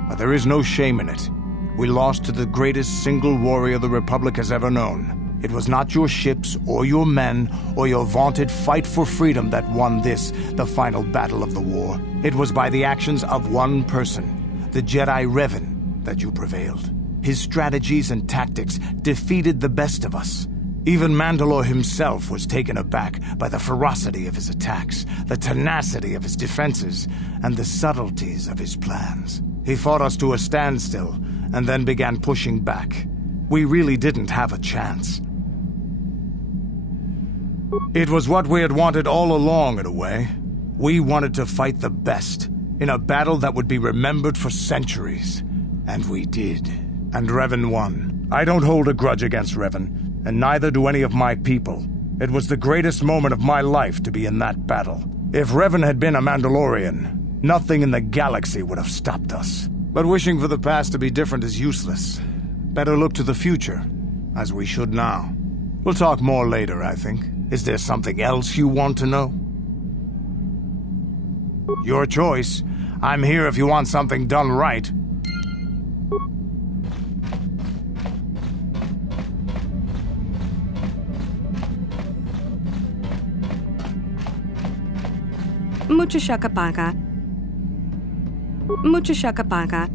But there is no shame in it. We lost to the greatest single warrior the Republic has ever known. It was not your ships, or your men, or your vaunted fight for freedom that won this, the final battle of the war. It was by the actions of one person, the Jedi Revan, that you prevailed. His strategies and tactics defeated the best of us. Even Mandalore himself was taken aback by the ferocity of his attacks, the tenacity of his defenses, and the subtleties of his plans. He fought us to a standstill, and then began pushing back. We really didn't have a chance. It was what we had wanted all along, in a way. We wanted to fight the best, in a battle that would be remembered for centuries. And we did. And Revan won. I don't hold a grudge against Revan, and neither do any of my people. It was the greatest moment of my life to be in that battle. If Revan had been a Mandalorian, nothing in the galaxy would have stopped us. But wishing for the past to be different is useless. Better look to the future, as we should now. We'll talk more later, I think. Is there something else you want to know? Your choice. I'm here if you want something done right. Mucho shakapaka. Mucho shakapaka.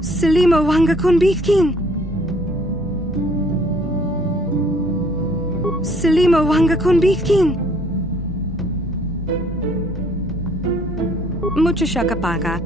Selima wanga kun bikin. Selima wanga kun bikin. Mucho shakapaka.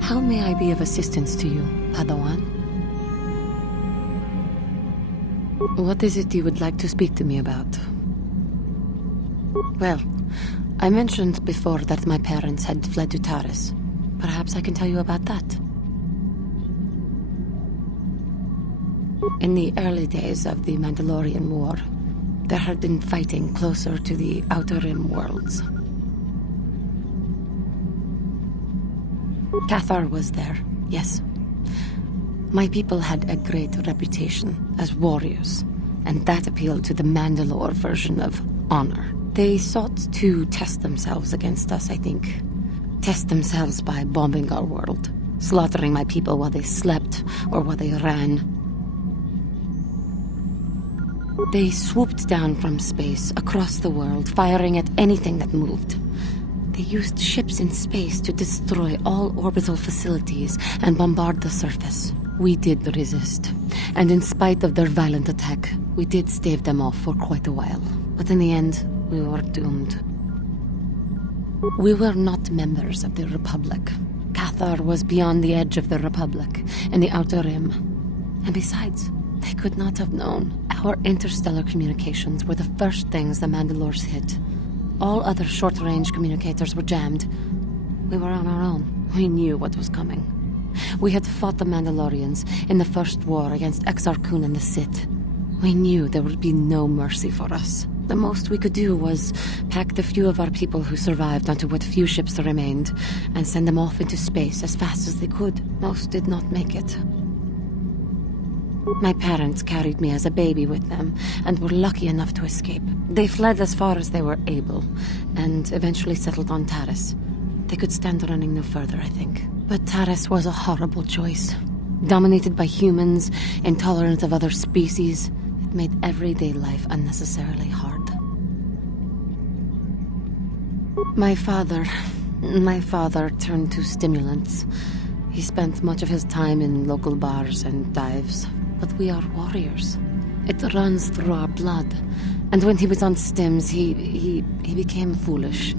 How may I be of assistance to you, Padawan? What is it you would like to speak to me about? Well, I mentioned before that my parents had fled to Taris. Perhaps I can tell you about that. In the early days of the Mandalorian War, there had been fighting closer to the Outer Rim worlds. Cathar was there, yes. My people had a great reputation as warriors, and that appealed to the Mandalore version of honor. They sought to test themselves against us, I think. Test themselves by bombing our world, slaughtering my people while they slept or while they ran. They swooped down from space, across the world, firing at anything that moved. They used ships in space to destroy all orbital facilities and bombard the surface. We did resist, and in spite of their violent attack, we did stave them off for quite a while. But in the end, we were doomed. We were not members of the Republic. Cathar was beyond the edge of the Republic, in the Outer Rim. And besides, they could not have known our Our interstellar communications were the first things the Mandalores hit. All other short-range communicators were jammed. We were on our own. We knew what was coming. We had fought the Mandalorians in the first war against Exar Kun and the Sith. We knew there would be no mercy for us. The most we could do was pack the few of our people who survived onto what few ships there remained and send them off into space as fast as they could. Most did not make it. My parents carried me as a baby with them and were lucky enough to escape. They fled as far as they were able and eventually settled on Taris. They could stand running no further, I think. But Taris was a horrible choice. Dominated by humans, intolerant of other species, it made everyday life unnecessarily hard. My father turned to stimulants. He spent much of his time in local bars and dives. But we are warriors. It runs through our blood. And when he was on stims, he became foolish.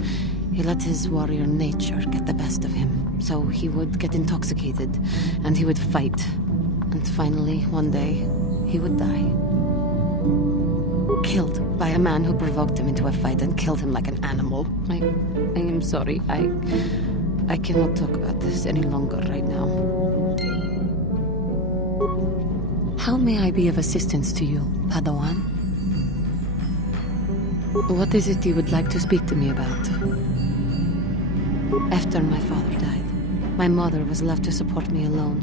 He let his warrior nature get the best of him. So he would get intoxicated, and he would fight. And finally, one day, he would die. Killed by a man who provoked him into a fight and killed him like an animal. I am sorry. I cannot talk about this any longer right now. How may I be of assistance to you, Padawan? What is it you would like to speak to me about? After my father died, my mother was left to support me alone.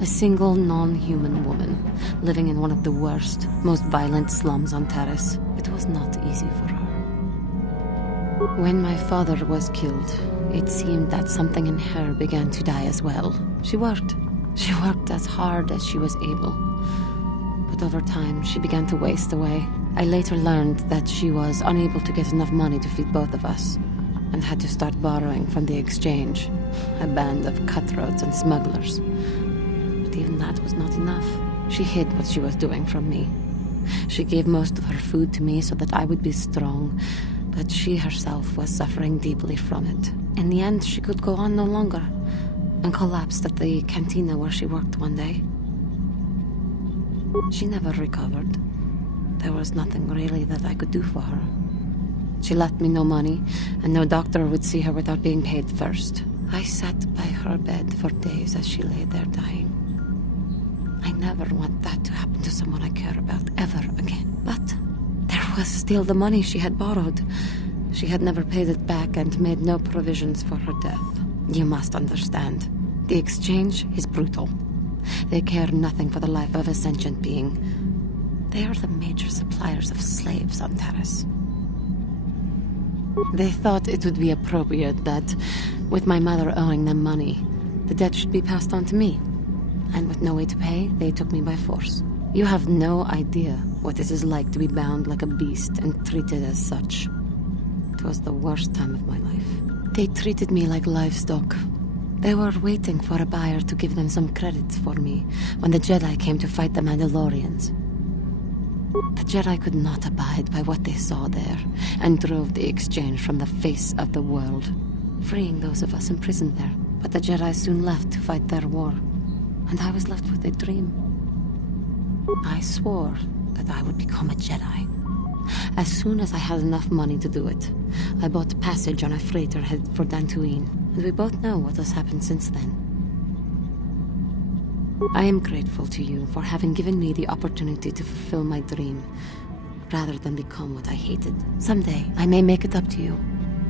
A single non-human woman, living in one of the worst, most violent slums on Taris. It was not easy for her. When my father was killed, it seemed that something in her began to die as well. She worked as hard as she was able. But over time, she began to waste away. I later learned that she was unable to get enough money to feed both of us, and had to start borrowing from the exchange, a band of cutthroats and smugglers. But even that was not enough. She hid what she was doing from me. She gave most of her food to me so that I would be strong, but she herself was suffering deeply from it. In the end, she could go on no longer, and collapsed at the cantina where she worked one day. She never recovered. There was nothing really that I could do for her. She left me no money, and no doctor would see her without being paid first. I sat by her bed for days as she lay there dying. I never want that to happen to someone I care about ever again. But there was still the money she had borrowed. She had never paid it back and made no provisions for her death. You must understand. The exchange is brutal. They care nothing for the life of a sentient being. They are the major suppliers of slaves on Taris. They thought it would be appropriate that, with my mother owing them money, the debt should be passed on to me. And with no way to pay, they took me by force. You have no idea what it is like to be bound like a beast and treated as such. It was the worst time of my life. They treated me like livestock. They were waiting for a buyer to give them some credits for me when the Jedi came to fight the Mandalorians. The Jedi could not abide by what they saw there, and drove the exchange from the face of the world, freeing those of us imprisoned there. But the Jedi soon left to fight their war, and I was left with a dream. I swore that I would become a Jedi. As soon as I had enough money to do it, I bought passage on a freighter headed for Dantooine, and we both know what has happened since then. I am grateful to you for having given me the opportunity to fulfill my dream, rather than become what I hated. Someday, I may make it up to you,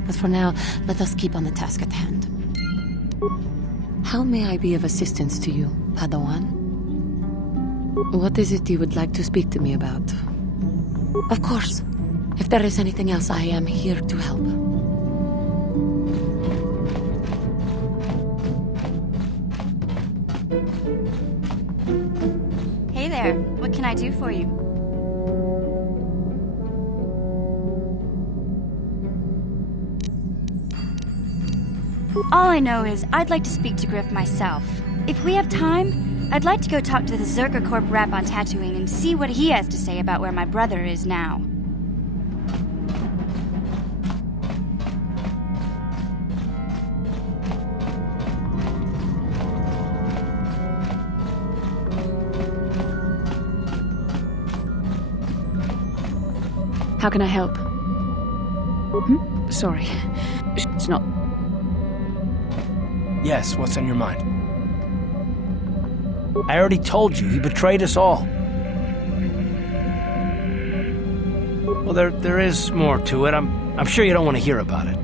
but for now, let us keep on the task at hand. How may I be of assistance to you, Padawan? What is it you would like to speak to me about? Of course. If there is anything else, I am here to help. Hey there, what can I do for you? All I know is I'd like to speak to Griff myself. If we have time, I'd like to go talk to the Zerka Corp rep on Tatooine and see what he has to say about where my brother is now. How can I help? Sorry. It's not... Yes, what's on your mind? I already told you, he betrayed us all. Well, there is more to it. I'm sure you don't want to hear about it.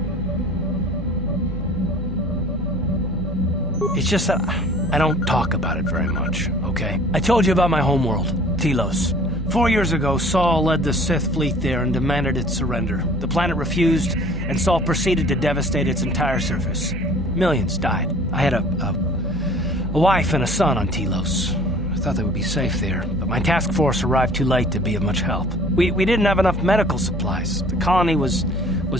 It's just that I don't talk about it very much, okay? I told you about my homeworld, Telos. 4 years ago, Saul led the Sith fleet there and demanded its surrender. The planet refused, and Saul proceeded to devastate its entire surface. Millions died. I had a wife and a son on Telos. I thought they would be safe there, but my task force arrived too late to be of much help. We didn't have enough medical supplies. The colony was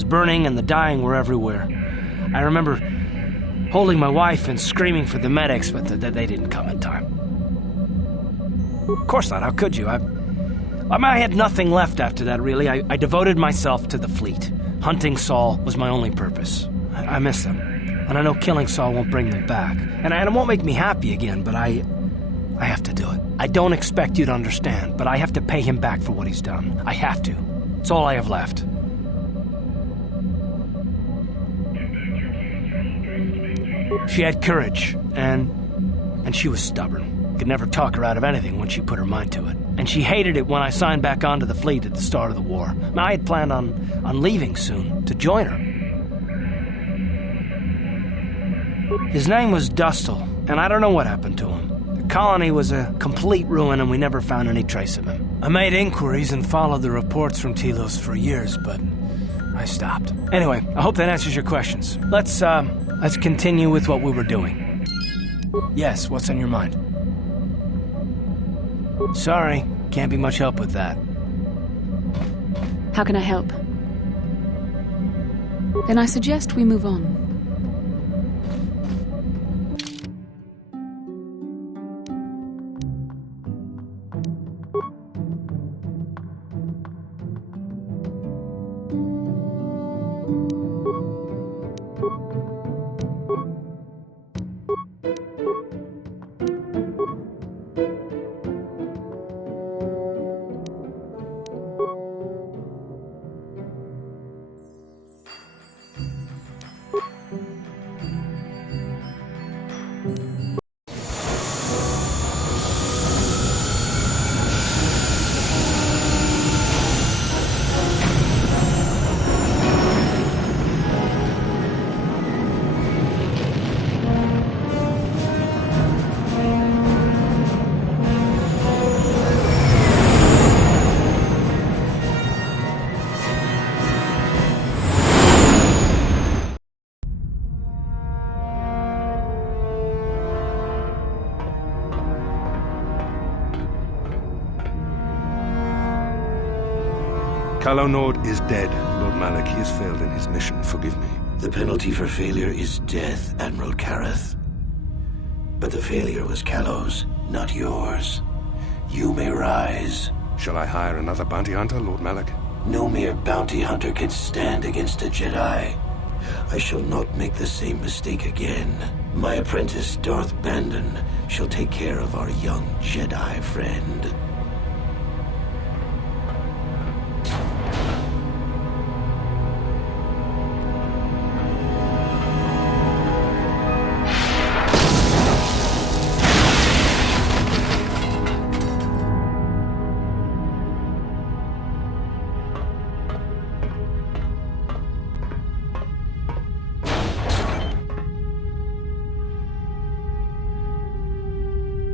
burning and the dying were everywhere. I remember holding my wife and screaming for the medics, but they didn't come in time. Of course not, how could you? I had nothing left after that, really. I devoted myself to the fleet. Hunting Saul was my only purpose. I miss them. And I know killing Saul won't bring them back. And it won't make me happy again, but I have to do it. I don't expect you to understand, but I have to pay him back for what he's done. I have to. It's all I have left. She had courage, and she was stubborn. Could never talk her out of anything once she put her mind to it. And she hated it when I signed back onto the fleet at the start of the war. I had planned on leaving soon, to join her. His name was Dustle, and I don't know what happened to him. The colony was a complete ruin, and we never found any trace of him. I made inquiries and followed the reports from Telos for years, but I stopped. Anyway, I hope that answers your questions. Let's continue with what we were doing. Yes, what's on your mind? Sorry, can't be much help with that. How can I help? Then I suggest we move on. Calo Nord is dead. Lord Malak, he has failed in his mission. Forgive me. The penalty for failure is death, Admiral Kareth. But the failure was Calo's, not yours. You may rise. Shall I hire another bounty hunter, Lord Malak? No mere bounty hunter can stand against a Jedi. I shall not make the same mistake again. My apprentice, Darth Bandon, shall take care of our young Jedi friend.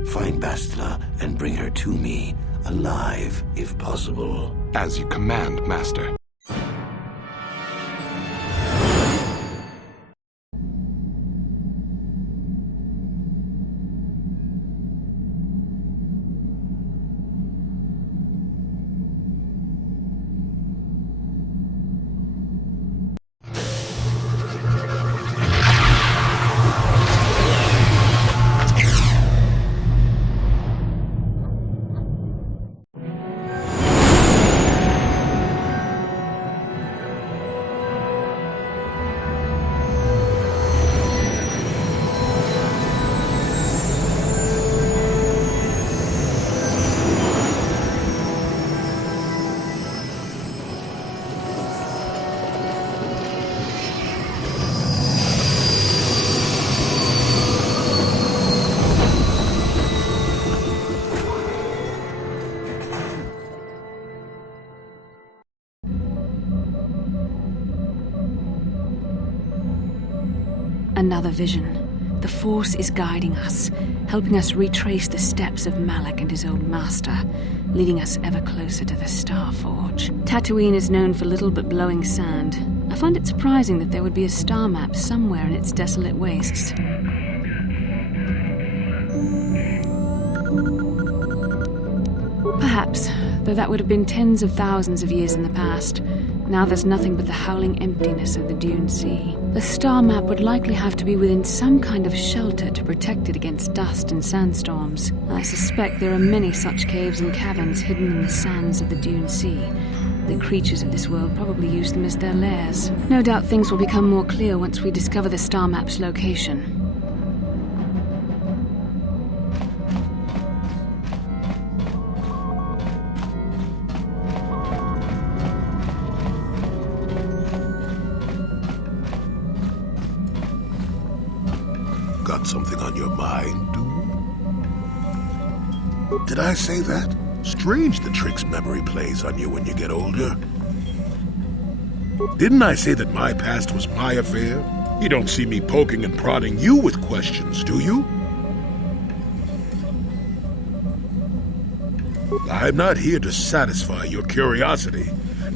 Find Bastila and bring her to me, alive, if possible. As you command, Master. Another vision. The Force is guiding us, helping us retrace the steps of Malak and his old master, leading us ever closer to the Star Forge. Tatooine is known for little but blowing sand. I find it surprising that there would be a star map somewhere in its desolate wastes. Perhaps, though that would have been tens of thousands of years in the past. Now there's nothing but the howling emptiness of the Dune Sea. The star map would likely have to be within some kind of shelter to protect it against dust and sandstorms. I suspect there are many such caves and caverns hidden in the sands of the Dune Sea. The creatures of this world probably use them as their lairs. No doubt things will become more clear once we discover the star map's location. Got something on your mind, dude? Did I say that? Strange the tricks memory plays on you when you get older. Didn't I say that my past was my affair? You don't see me poking and prodding you with questions, do you? I'm not here to satisfy your curiosity.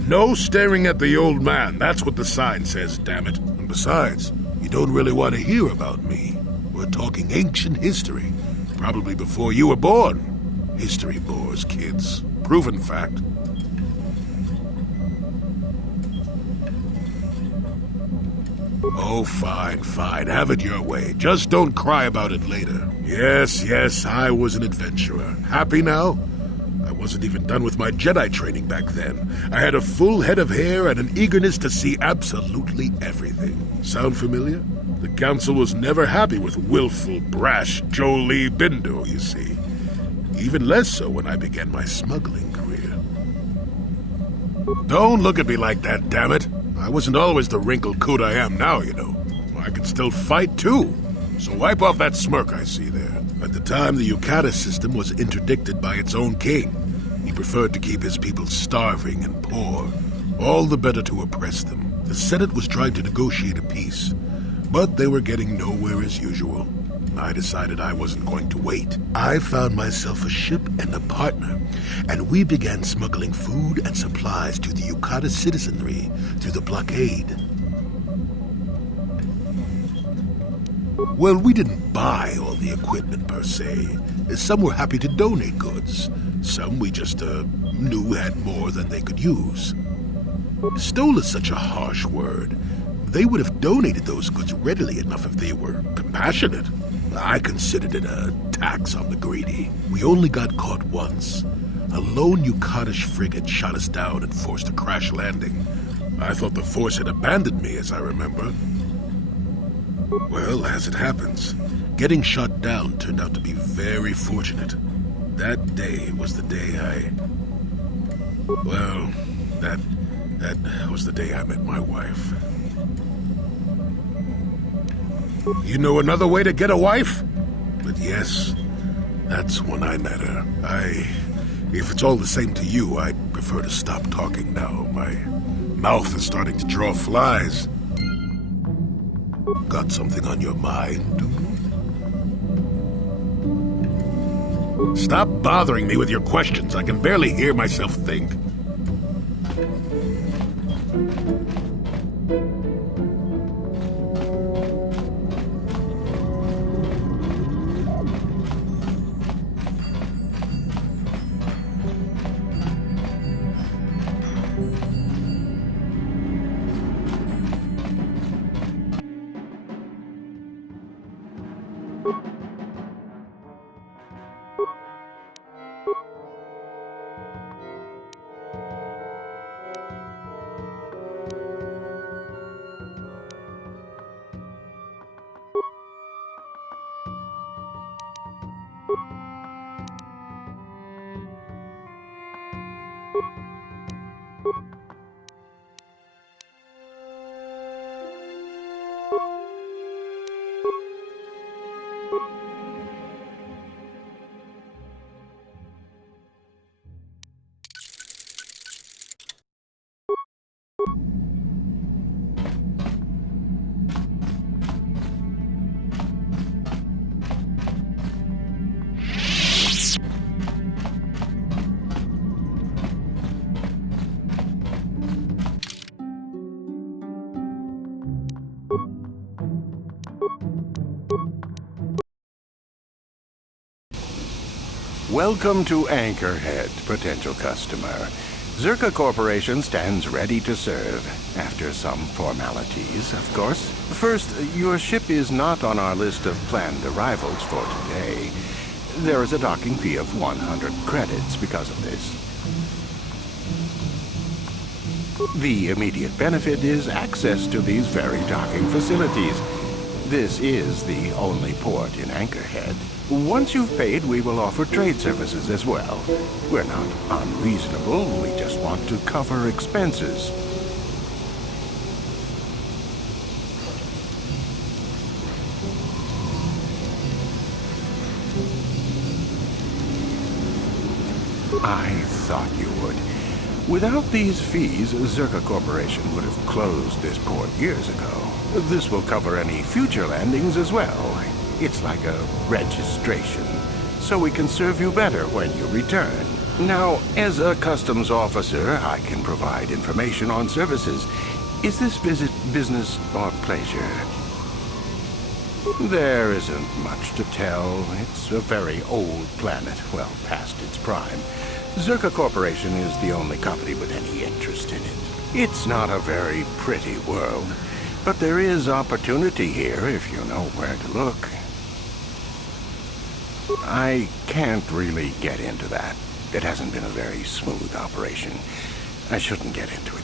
No staring at the old man, that's what the sign says, damn it. And besides, you don't really want to hear about me. We're talking ancient history, probably before you were born. History bores kids. Proven fact. Oh, fine, fine. Have it your way. Just don't cry about it later. Yes, I was an adventurer. Happy now? I wasn't even done with my Jedi training back then. I had a full head of hair and an eagerness to see absolutely everything. Sound familiar? The Council was never happy with willful, brash Jolie Bindo, you see. Even less so when I began my smuggling career. Don't look at me like that, damn it. I wasn't always the wrinkled coot I am now, you know. I can still fight, too. So wipe off that smirk I see there. At the time, the Yukata system was interdicted by its own king. He preferred to keep his people starving and poor, all the better to oppress them. The Senate was trying to negotiate a peace, but they were getting nowhere as usual. I decided I wasn't going to wait. I found myself a ship and a partner, and we began smuggling food and supplies to the Yukata citizenry through the blockade. Well, we didn't buy all the equipment per se. Some were happy to donate goods. Some we just knew had more than they could use. Stole is such a harsh word. They would have donated those goods readily enough if they were compassionate. I considered it a tax on the greedy. We only got caught once. A lone Yukatish frigate shot us down and forced a crash landing. I thought the Force had abandoned me, as I remember. Well, as it happens, getting shot down turned out to be very fortunate. That day was the day that was the day I met my wife. You know another way to get a wife? But yes, that's when I met her. If it's all the same to you, I'd prefer to stop talking now. My mouth is starting to draw flies. Got something on your mind, dude? Stop bothering me with your questions. I can barely hear myself think. Welcome to Anchorhead, potential customer. Zerka Corporation stands ready to serve. After some formalities, of course. First, your ship is not on our list of planned arrivals for today. There is a docking fee of 100 credits because of this. The immediate benefit is access to these very docking facilities. This is the only port in Anchorhead. Once you've paid, we will offer trade services as well. We're not unreasonable, we just want to cover expenses. I thought you would. Without these fees, Zerka Corporation would have closed this port years ago. This will cover any future landings as well. It's like a registration, so we can serve you better when you return. Now, as a customs officer, I can provide information on services. Is this visit business or pleasure? There isn't much to tell. It's a very old planet, well past its prime. Zerka Corporation is the only company with any interest in it. It's not a very pretty world, but there is opportunity here if you know where to look. I can't really get into that. It hasn't been a very smooth operation. I shouldn't get into it.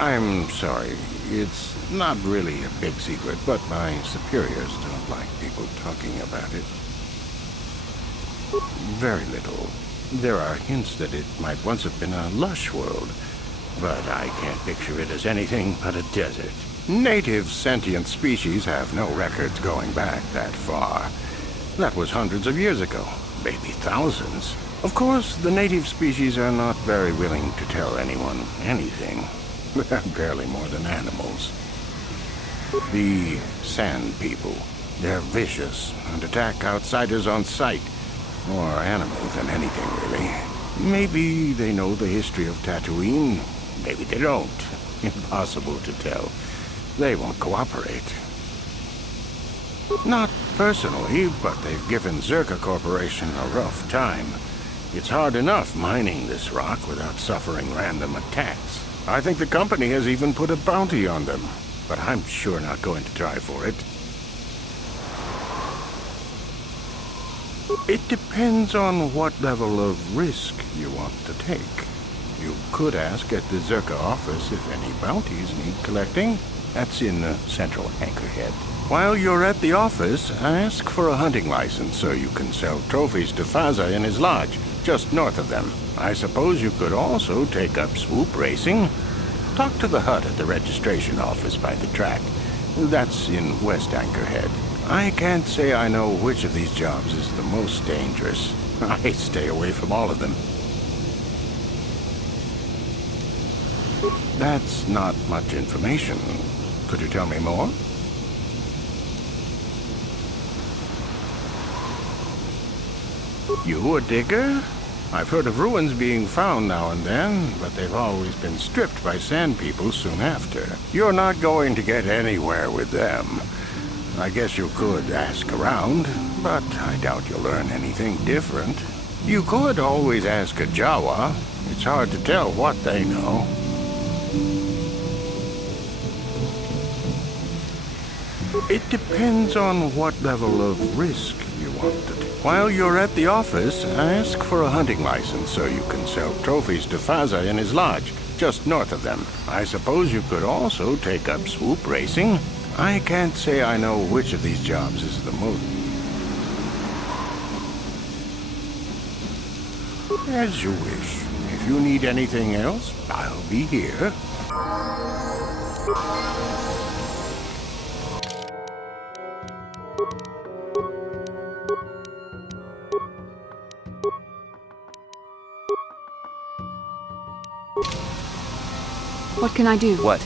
I'm sorry. It's not really a big secret, but my superiors don't like people talking about it. Very little. There are hints that it might once have been a lush world, but I can't picture it as anything but a desert. Native sentient species have no records going back that far. That was hundreds of years ago, maybe thousands. Of course, the native species are not very willing to tell anyone anything. They're barely more than animals. The Sand People. They're vicious and attack outsiders on sight. More animals than anything, really. Maybe they know the history of Tatooine. Maybe they don't. Impossible to tell. They won't cooperate. Not personally, but they've given Zerka Corporation a rough time. It's hard enough mining this rock without suffering random attacks. I think the company has even put a bounty on them, but I'm sure not going to try for it. It depends on what level of risk you want to take. You could ask at the Zerka office if any bounties need collecting. That's in central Anchorhead. While you're at the office, ask for a hunting license so you can sell trophies to Faza in his lodge, just north of them. I suppose you could also take up swoop racing. Talk to the hut at the registration office by the track. That's in West Anchorhead. I can't say I know which of these jobs is the most dangerous. I stay away from all of them. That's not much information. Could you tell me more? You a digger? I've heard of ruins being found now and then, but they've always been stripped by Sand People soon after. You're not going to get anywhere with them. I guess you could ask around, but I doubt you'll learn anything different. You could always ask a Jawa. It's hard to tell what they know. It depends on what level of risk you want to take. While you're at the office, ask for a hunting license so you can sell trophies to Faza in his lodge, just north of them. I suppose you could also take up swoop racing. I can't say I know which of these jobs is the most. As you wish. If you need anything else, I'll be here. What can I do? What?